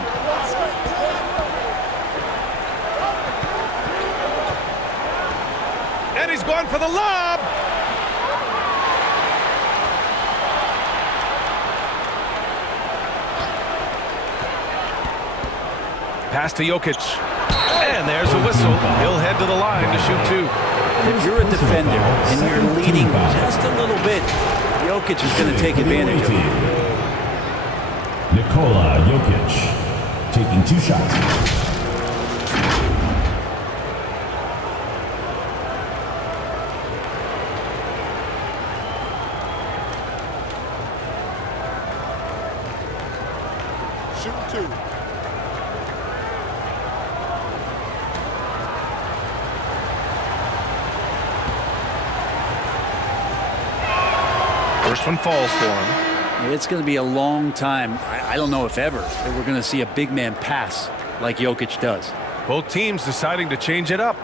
And he's going for the lob. Pass to Jokic. And there's a whistle. He'll head to the line to shoot 2. If you're a defender and you're leading just a little bit, Jokic is going to take advantage of it. Nikola Jokic taking 2 shots. Shoot 2. First one falls for him. It's going to be a long time, I don't know if ever, that we're going to see a big man pass like Jokic does. Both teams deciding to change it up.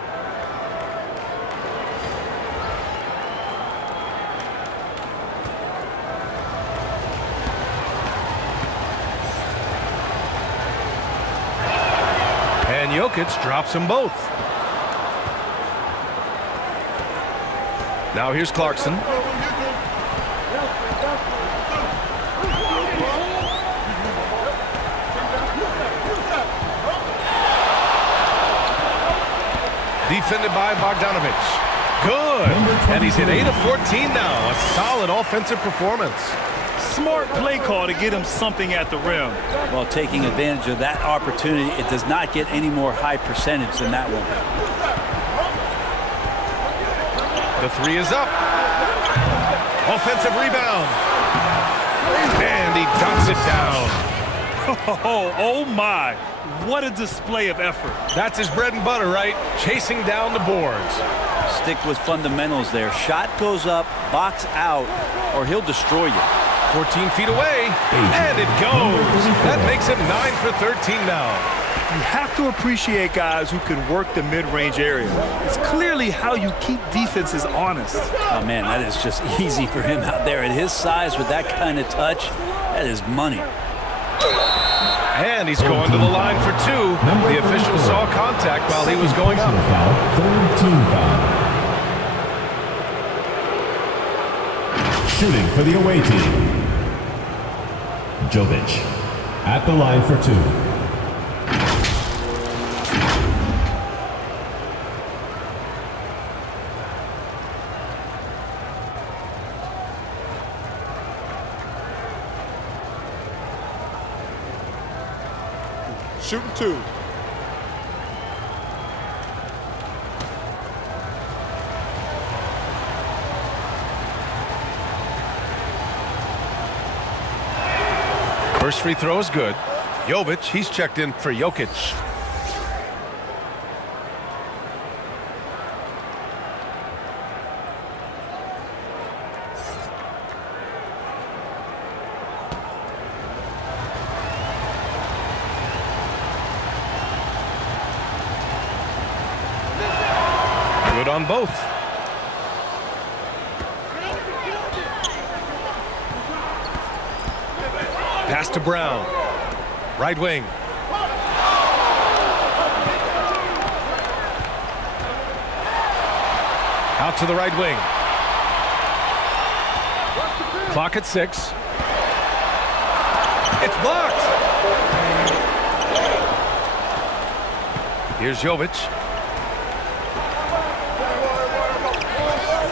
And Jokic drops them both. Now here's Clarkson. Defended by Bogdanovich. Good. And he's hit 8 of 14 now. A solid offensive performance. Smart play call to get him something at the rim. Well, taking advantage of that opportunity, it does not get any more high percentage than that one. The 3 is up. Offensive rebound. And he dunks it down. Oh my. What a display of effort. That's his bread and butter, right? Chasing down the boards. Stick with fundamentals there. Shot goes up, box out, or he'll destroy you. 14 feet away, and it goes. That makes him 9 for 13 now. You have to appreciate guys who can work the mid-range area. It's clearly how you keep defenses honest. Oh, man, that is just easy for him out there. At his size with that kind of touch, that is money. And he's going to the line for 2. The official saw contact while he was going up. Third team foul. Shooting for the away team. Jovic at the line for 2. Shooting 2. First free throw is good. Jovic, he's checked in for Jokic. Good on both. Pass to Brown. Right wing. Out to the right wing. Clock at 6. It's blocked. Here's Jovic.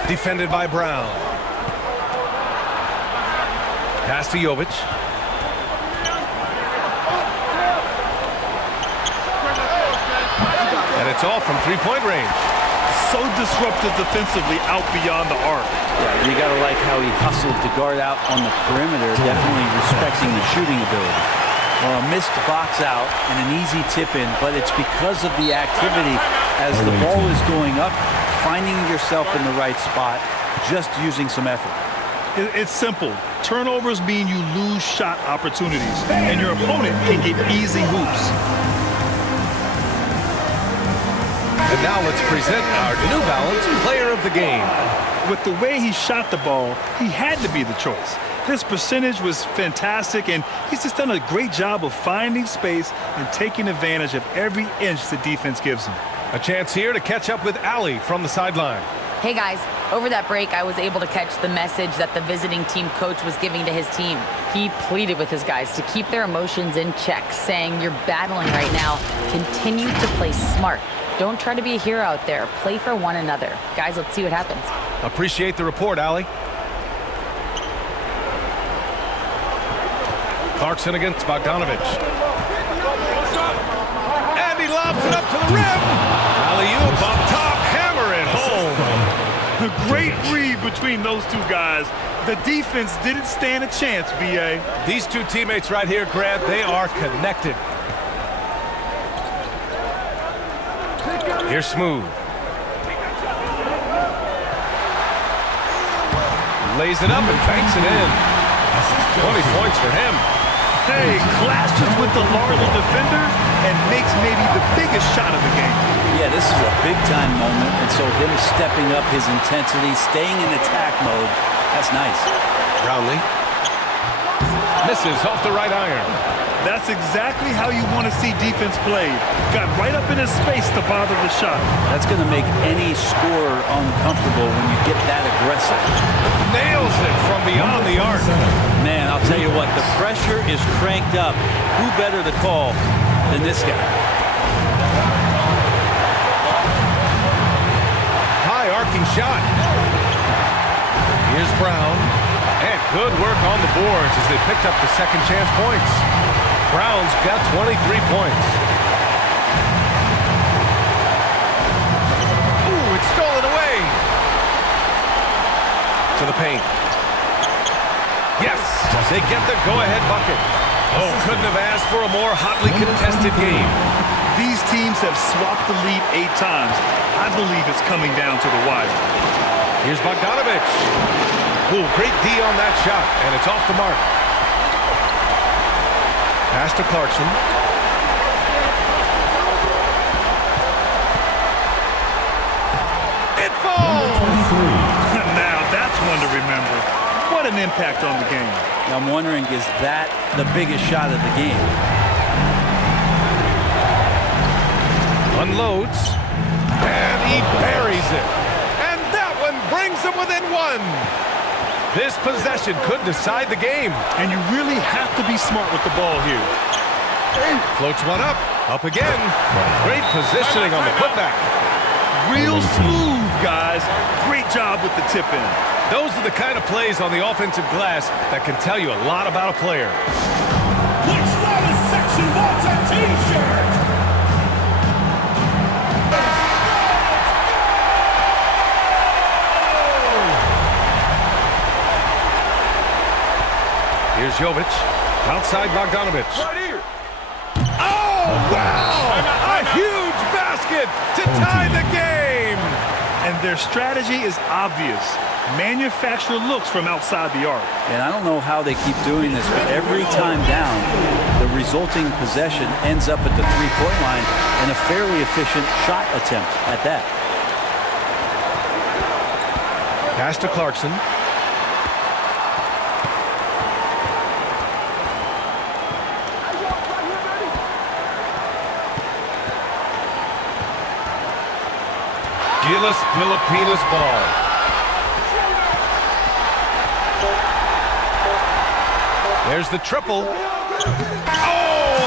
Defended by Brown. Pass to Jovic. And it's all from three-point range. So disruptive defensively out beyond the arc. Yeah, you got to like how he hustled to guard out on the perimeter, definitely respecting the shooting ability. Well, a missed box out and an easy tip in, but it's because of the activity as the ball is going up, finding yourself in the right spot, just using some effort. It's simple. Turnovers mean you lose shot opportunities, and your opponent can get easy hoops. And now let's present our New Balance Player of the Game. With the way he shot the ball, he had to be the choice. His percentage was fantastic, and he's just done a great job of finding space and taking advantage of every inch the defense gives him. A chance here to catch up with Allie from the sideline. Hey guys, over that break, I was able to catch the message that the visiting team coach was giving to his team. He pleaded with his guys to keep their emotions in check, saying, "You're battling right now. Continue to play smart. Don't try to be a hero out there. Play for one another." Guys, let's see what happens. Appreciate the report, Allie. Clarkson against Bogdanovich. And he lobs it up to the rim. Alley-oop up top, hammer it home. A great read between those two guys. The defense didn't stand a chance, B.A. These two teammates right here, Grant, they are connected. Here's Smooth. Lays it up and banks it in. 20 points for him. Hey, clashes with the larger defender and makes maybe the biggest shot of the game. Yeah, this is a big-time moment, and so him stepping up his intensity, staying in attack mode, that's nice. Brownlee. Misses off the right iron. That's exactly how you want to see defense played. Got right up in his space to bother the shot. That's going to make any scorer uncomfortable when you get that aggressive. Nails it from beyond the arc. Man, I'll tell you what, the pressure is cranked up. Who better to call than this guy? High arcing shot. Here's Brown. And good work on the boards as they picked up the second chance points. Brown's got 23 points. Ooh, it's stolen away. To the paint. Yes, they get the go-ahead bucket. Oh, couldn't have asked for a more hotly contested game. These teams have swapped the lead 8 times. I believe it's coming down to the wire. Here's Bogdanovich. Ooh, great D on that shot, and it's off the mark. Pass to Clarkson. It falls! Now that's one to remember. What an impact on the game. Now I'm wondering, is that the biggest shot of the game? Unloads. And he buries it. And that one brings them within one. This possession could decide the game. And you really have to be smart with the ball here. Floats one up. Up again. Great positioning on the putback. Real smooth, guys. Great job with the tip in. Those are the kind of plays on the offensive glass that can tell you a lot about a player. Which loudest section wants a t-shirt? Here's Jovic. Outside Bogdanovic. Oh, wow! A huge basket to tie the game! And their strategy is obvious. Manufacture looks from outside the arc. And I don't know how they keep doing this, but every time down, the resulting possession ends up at the three-point line and a fairly efficient shot attempt at that. Pass to Clarkson. GILAS Pilipinas ball. There's the triple. Oh,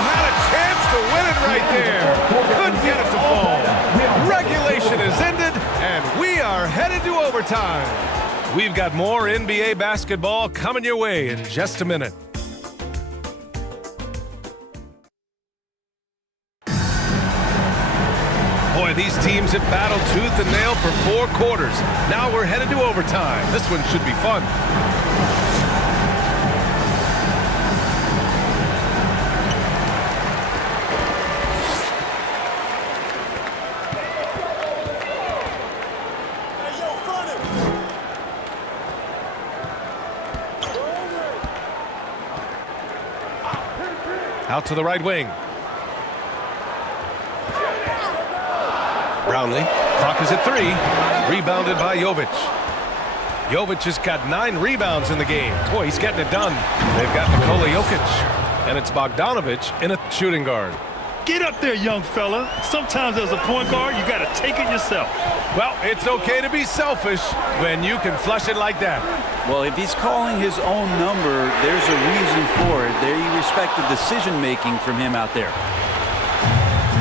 had a chance to win it right there. Couldn't get it to fall. Regulation is ended, and we are headed to overtime. We've got more NBA basketball coming your way in just a minute. Boy, these teams have battled tooth and nail for 4 quarters. Now we're headed to overtime. This one should be fun. Out to the right wing. Brownlee. Clock is at 3. Rebounded by Jovic. Jovic has got 9 rebounds in the game. Boy, he's getting it done. They've got Nikola Jokic. And it's Bogdanovic in a shooting guard. Get up there, young fella. Sometimes as a point guard, you got to take it yourself. Well, it's okay to be selfish when you can flush it like that. Well, if he's calling his own number, there's a reason for it. There you respect the decision-making from him out there.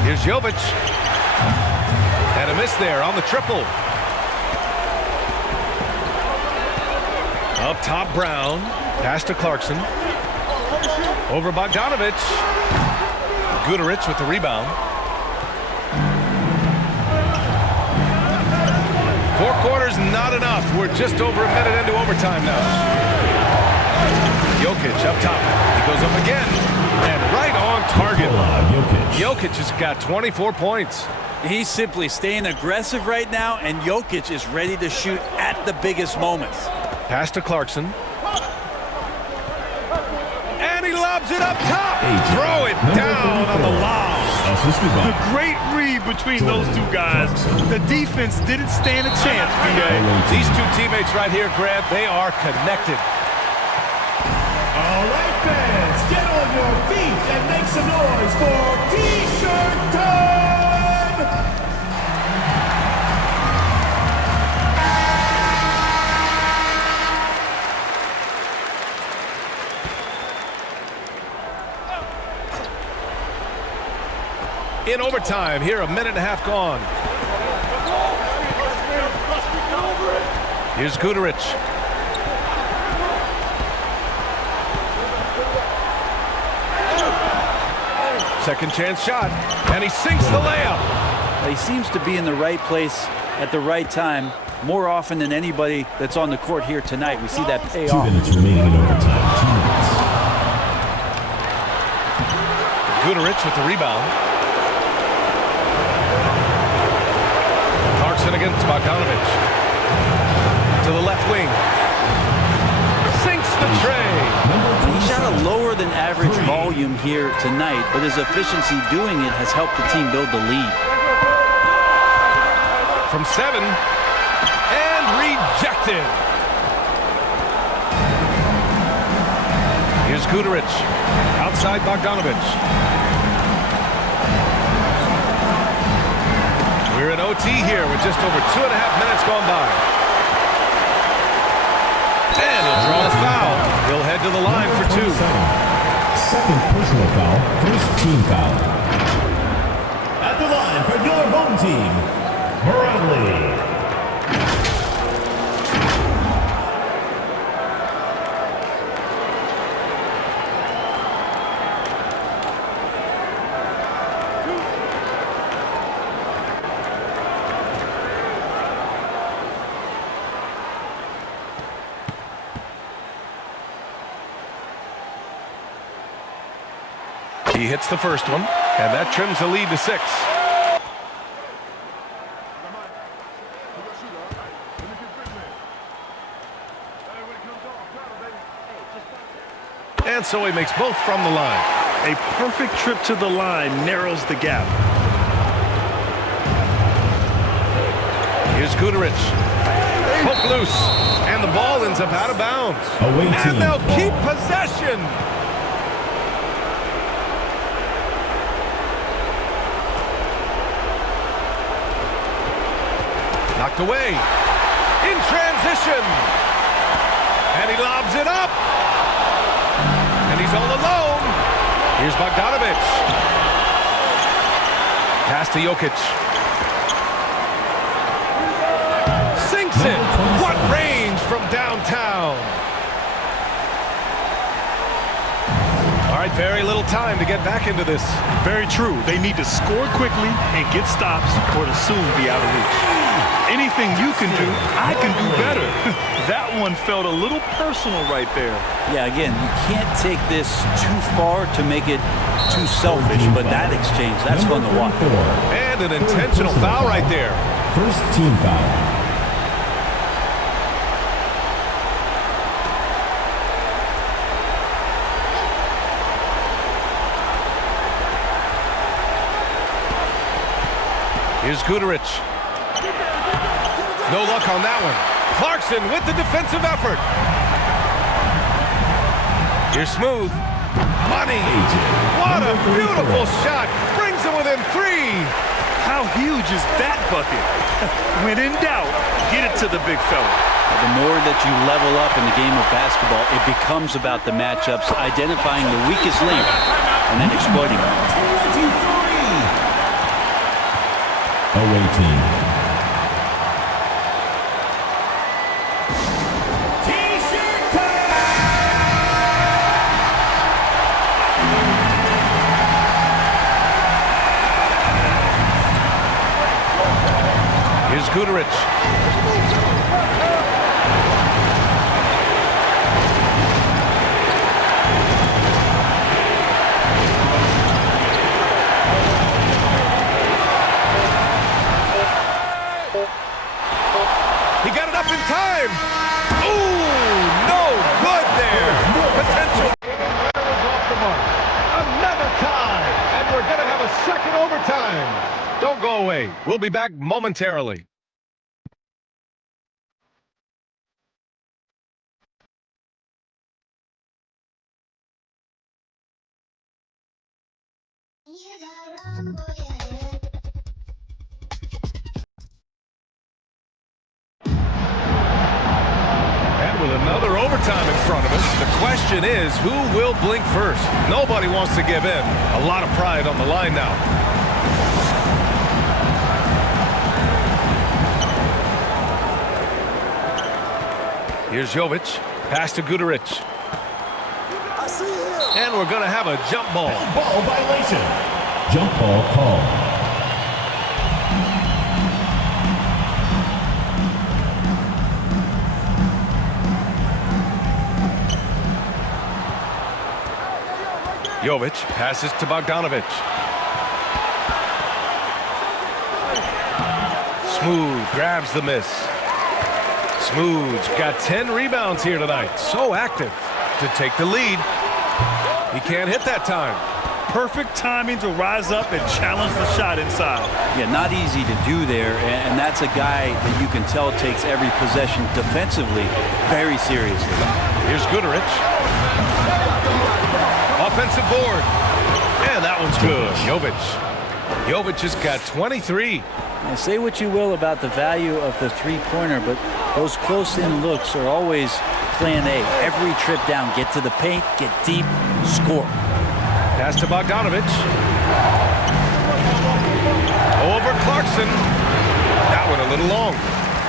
Here's Jovic. And a miss there on the triple. Up top, Brown. Pass to Clarkson. Over Bogdanovic. Guduric with the rebound. 4 quarters, not enough. We're just over a minute into overtime now. Jokic up top. He goes up again. And right on target. Jokic has got 24 points. He's simply staying aggressive right now, and Jokic is ready to shoot at the biggest moments. Pass to Clarkson. And he lobs it up top. Throw it down on the lob. The great read between those two guys. The defense didn't stand a chance, PA. These two teammates right here, Grant, they are connected. All right, fans, get on your feet and make some noise for T-shirt time! In overtime, here a minute and a half gone. Here's Guduric. Second chance shot, and he sinks the layup. He seems to be in the right place at the right time more often than anybody that's on the court here tonight. We see that pay off. 2 minutes remaining in overtime. 2 minutes. Guduric with the rebound. Against Bogdanovic. To the left wing. Sinks the tray. He shot a lower than average volume here tonight, but his efficiency doing it has helped the team build the lead. From 7. And rejected. Here's Guduric. Outside Bogdanovic. We're in OT here with just over 2.5 minutes gone by. And he'll draw a foul. He'll head to the line for 2. Second personal foul, first team foul. At the line for your home team, Barangay. He hits the first one, and that trims the lead to 6. And so he makes both from the line. A perfect trip to the line narrows the gap. Here's Guterich. Hook loose, and the ball ends up out of bounds. And they'll keep possession. Knocked away. In transition. And he lobs it up. And he's all alone. Here's Bogdanovic. Pass to Jokic. Sinks it. What range from downtown. All right, very little time to get back into this. Very true. They need to score quickly and get stops or to soon be out of reach. Anything you can do, I can do better. That one felt a little personal right there. Yeah, again, you can't take this too far to make it too selfish, but that exchange, that's fun to watch. And an intentional foul right there. First team foul. Here's Guterich. No luck on that one. Clarkson with the defensive effort. Here's Smooth. Money. What a beautiful shot. Brings him within 3. How huge is that bucket? When in doubt, get it to the big fella. The more that you level up in the game of basketball, it becomes about the matchups, identifying the weakest link, and then exploiting it. Away team. Here's Guterich. He got it up in time. Ooh, no good there. Potential. Off the mark. Another tie, and we're going to have a second overtime. Don't go away. We'll be back momentarily. And with another overtime in front of us, the question is, who will blink first? Nobody wants to give in. A lot of pride on the line now. Here's Jovic. Pass to Guterich. And we're going to have a jump ball. Ball violation. Jump ball called. Jovic passes to Bogdanovic. Smooth grabs the miss. Smooth's got 10 rebounds here tonight. So active to take the lead. He can't hit that time. Perfect timing to rise up and challenge the shot inside. Yeah, not easy to do there, and that's a guy that you can tell takes every possession defensively very seriously. Here's Guterich. Offensive board. And that one's good. Jovic has got 23. Now, say what you will about the value of the three-pointer, but those close-in looks are always plan A. Every trip down, get to the paint, get deep, score. Pass to Bogdanovich. Over Clarkson. That one a little long.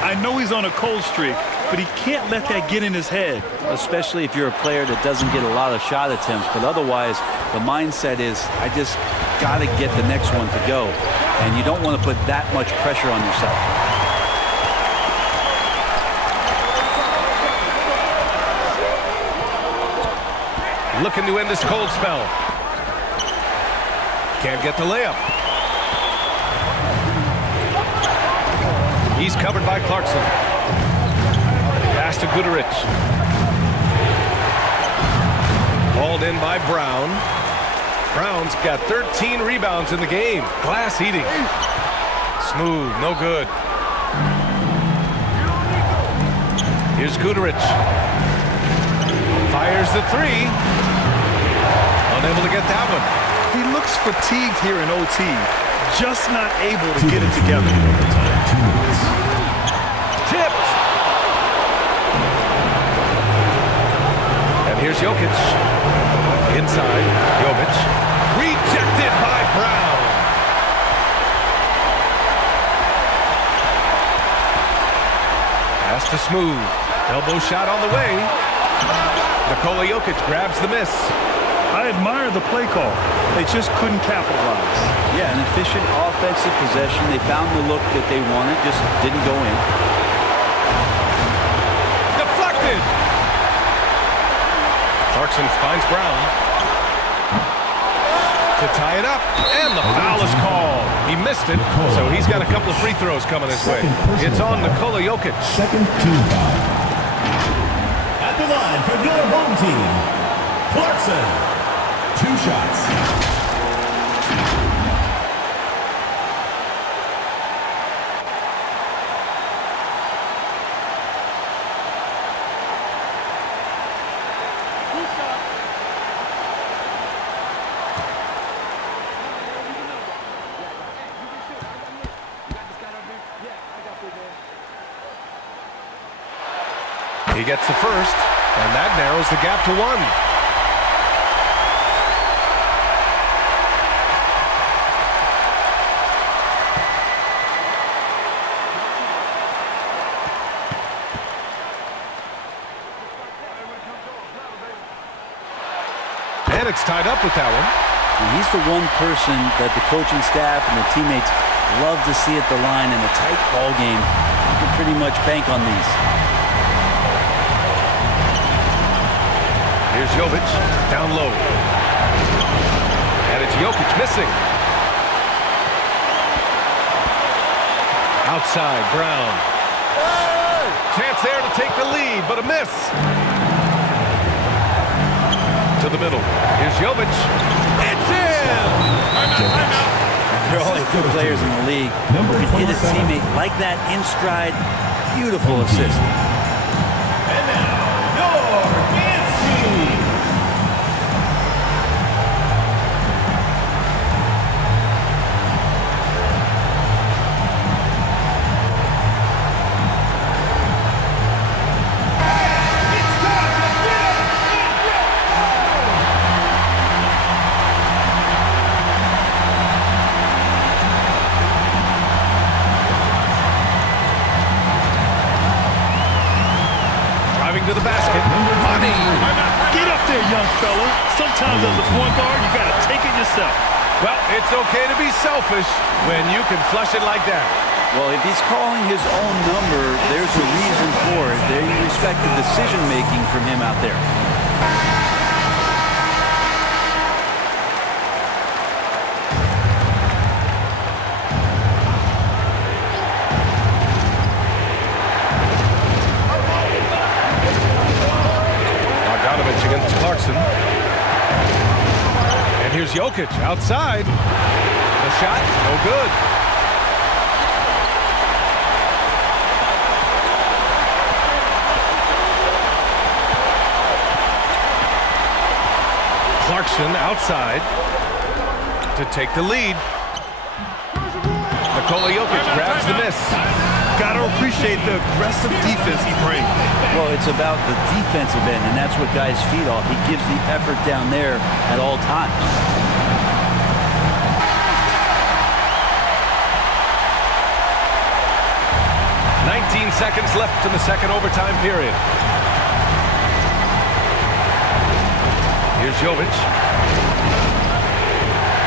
I know he's on a cold streak, but he can't let that get in his head. Especially if you're a player that doesn't get a lot of shot attempts, but otherwise the mindset is, I just got to get the next one to go. And you don't want to put that much pressure on yourself. Looking to end this cold spell. Can't get the layup. He's covered by Clarkson. Pass to Guterich. Hauled in by Brown. Brown's got 13 rebounds in the game. Glass eating. Smooth, no good. Here's Guterich. Fires the three. Unable to get that one. He looks fatigued here in OT. Just not able to get it together. Tipped. And here's Jokic. Inside. Jovic. Rejected by Brown. Pass to Smooth. Elbow shot on the way. Nikola Jokic grabs the miss. I admire the play call. They just couldn't capitalize. Yeah, an efficient offensive possession. They found the look that they wanted, just didn't go in. Deflected. Clarkson finds Brown. To tie it up, and the foul is called. He missed it, so he's got a couple of free throws coming his way. It's on Nikola Jokic. Second team foul. At the line for your home team, Clarkson. 2 shots. He gets the first, and that narrows the gap to 1. And it's tied up with that one. And he's the one person that the coaching staff and the teammates love to see at the line. In a tight ball game, you can pretty much bank on these. Here's Jovic, down low. And it's Jokic missing. Outside, Brown. Chance there to take the lead, but a miss. To the middle. Here's Jovic. It's in! There are only 2 players in the league who can hit a teammate like that in stride. Beautiful assist. And now, your dance team. To the basket. Money. Get up there, young fella. Sometimes as a point guard, you got to take it yourself. Well, it's okay to be selfish when you can flush it like that. Well, if he's calling his own number, there's a reason for it. They respect the decision-making from him out there. Against Clarkson. And here's Jokic outside. The shot, no good. Clarkson outside to take the lead. Nikola Jokic grabs the miss. Got to appreciate the aggressive defense he brings. Well, it's about the defensive end, and that's what guys feed off. He gives the effort down there at all times. Seconds left in the second overtime period. Here's Jovic.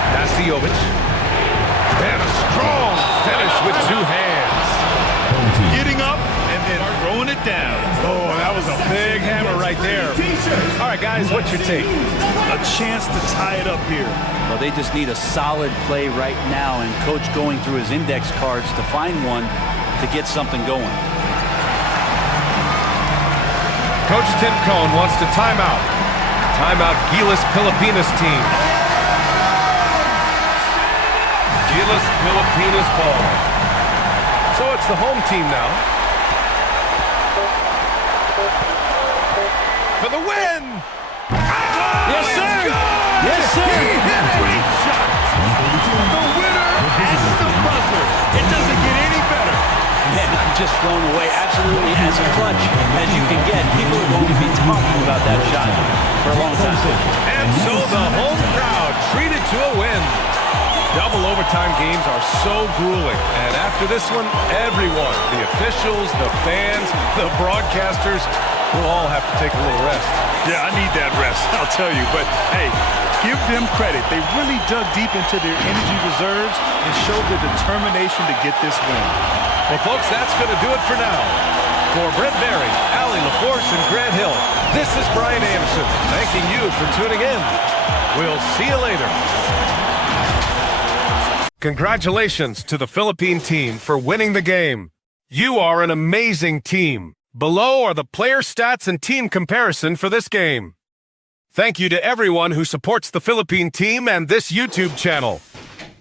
Pass to Jovic. And a strong finish with two hands. Getting up and then throwing it down. Oh, that was a big hammer right there. All right, guys, what's your take? A chance to tie it up here. Well, they just need a solid play right now, and Coach going through his index cards to find one to get something going. Coach Tim Cohn wants to timeout. Timeout GILAS Pilipinas team. GILAS Pilipinas ball. So it's the home team now. For the win! Yes, sir! Yes, sir! He hit it! Great shot. The winner at the buzzer. It doesn't get any better. Man, I'm just blown away. Absolutely as clutch as you can get. People are going to be talking about that shot for a long time. And so the home crowd treated to a win. Double overtime games are so grueling. And after this one, everyone, the officials, the fans, the broadcasters, will all have to take a little rest. Yeah, I need that rest, I'll tell you. But, hey, give them credit. They really dug deep into their energy reserves and showed the determination to get this win. Well, folks, that's going to do it for now. For Brent Berry, Allie LaForce, and Grant Hill, this is Brian Anderson, thanking you for tuning in. We'll see you later. Congratulations to the Philippine team for winning the game. You are an amazing team. Below are the player stats and team comparison for this game. Thank you to everyone who supports the Philippine team and this YouTube channel.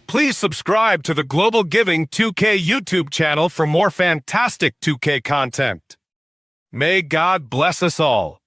Please subscribe to the Global Giving 2K YouTube channel for more fantastic 2K content. May God bless us all.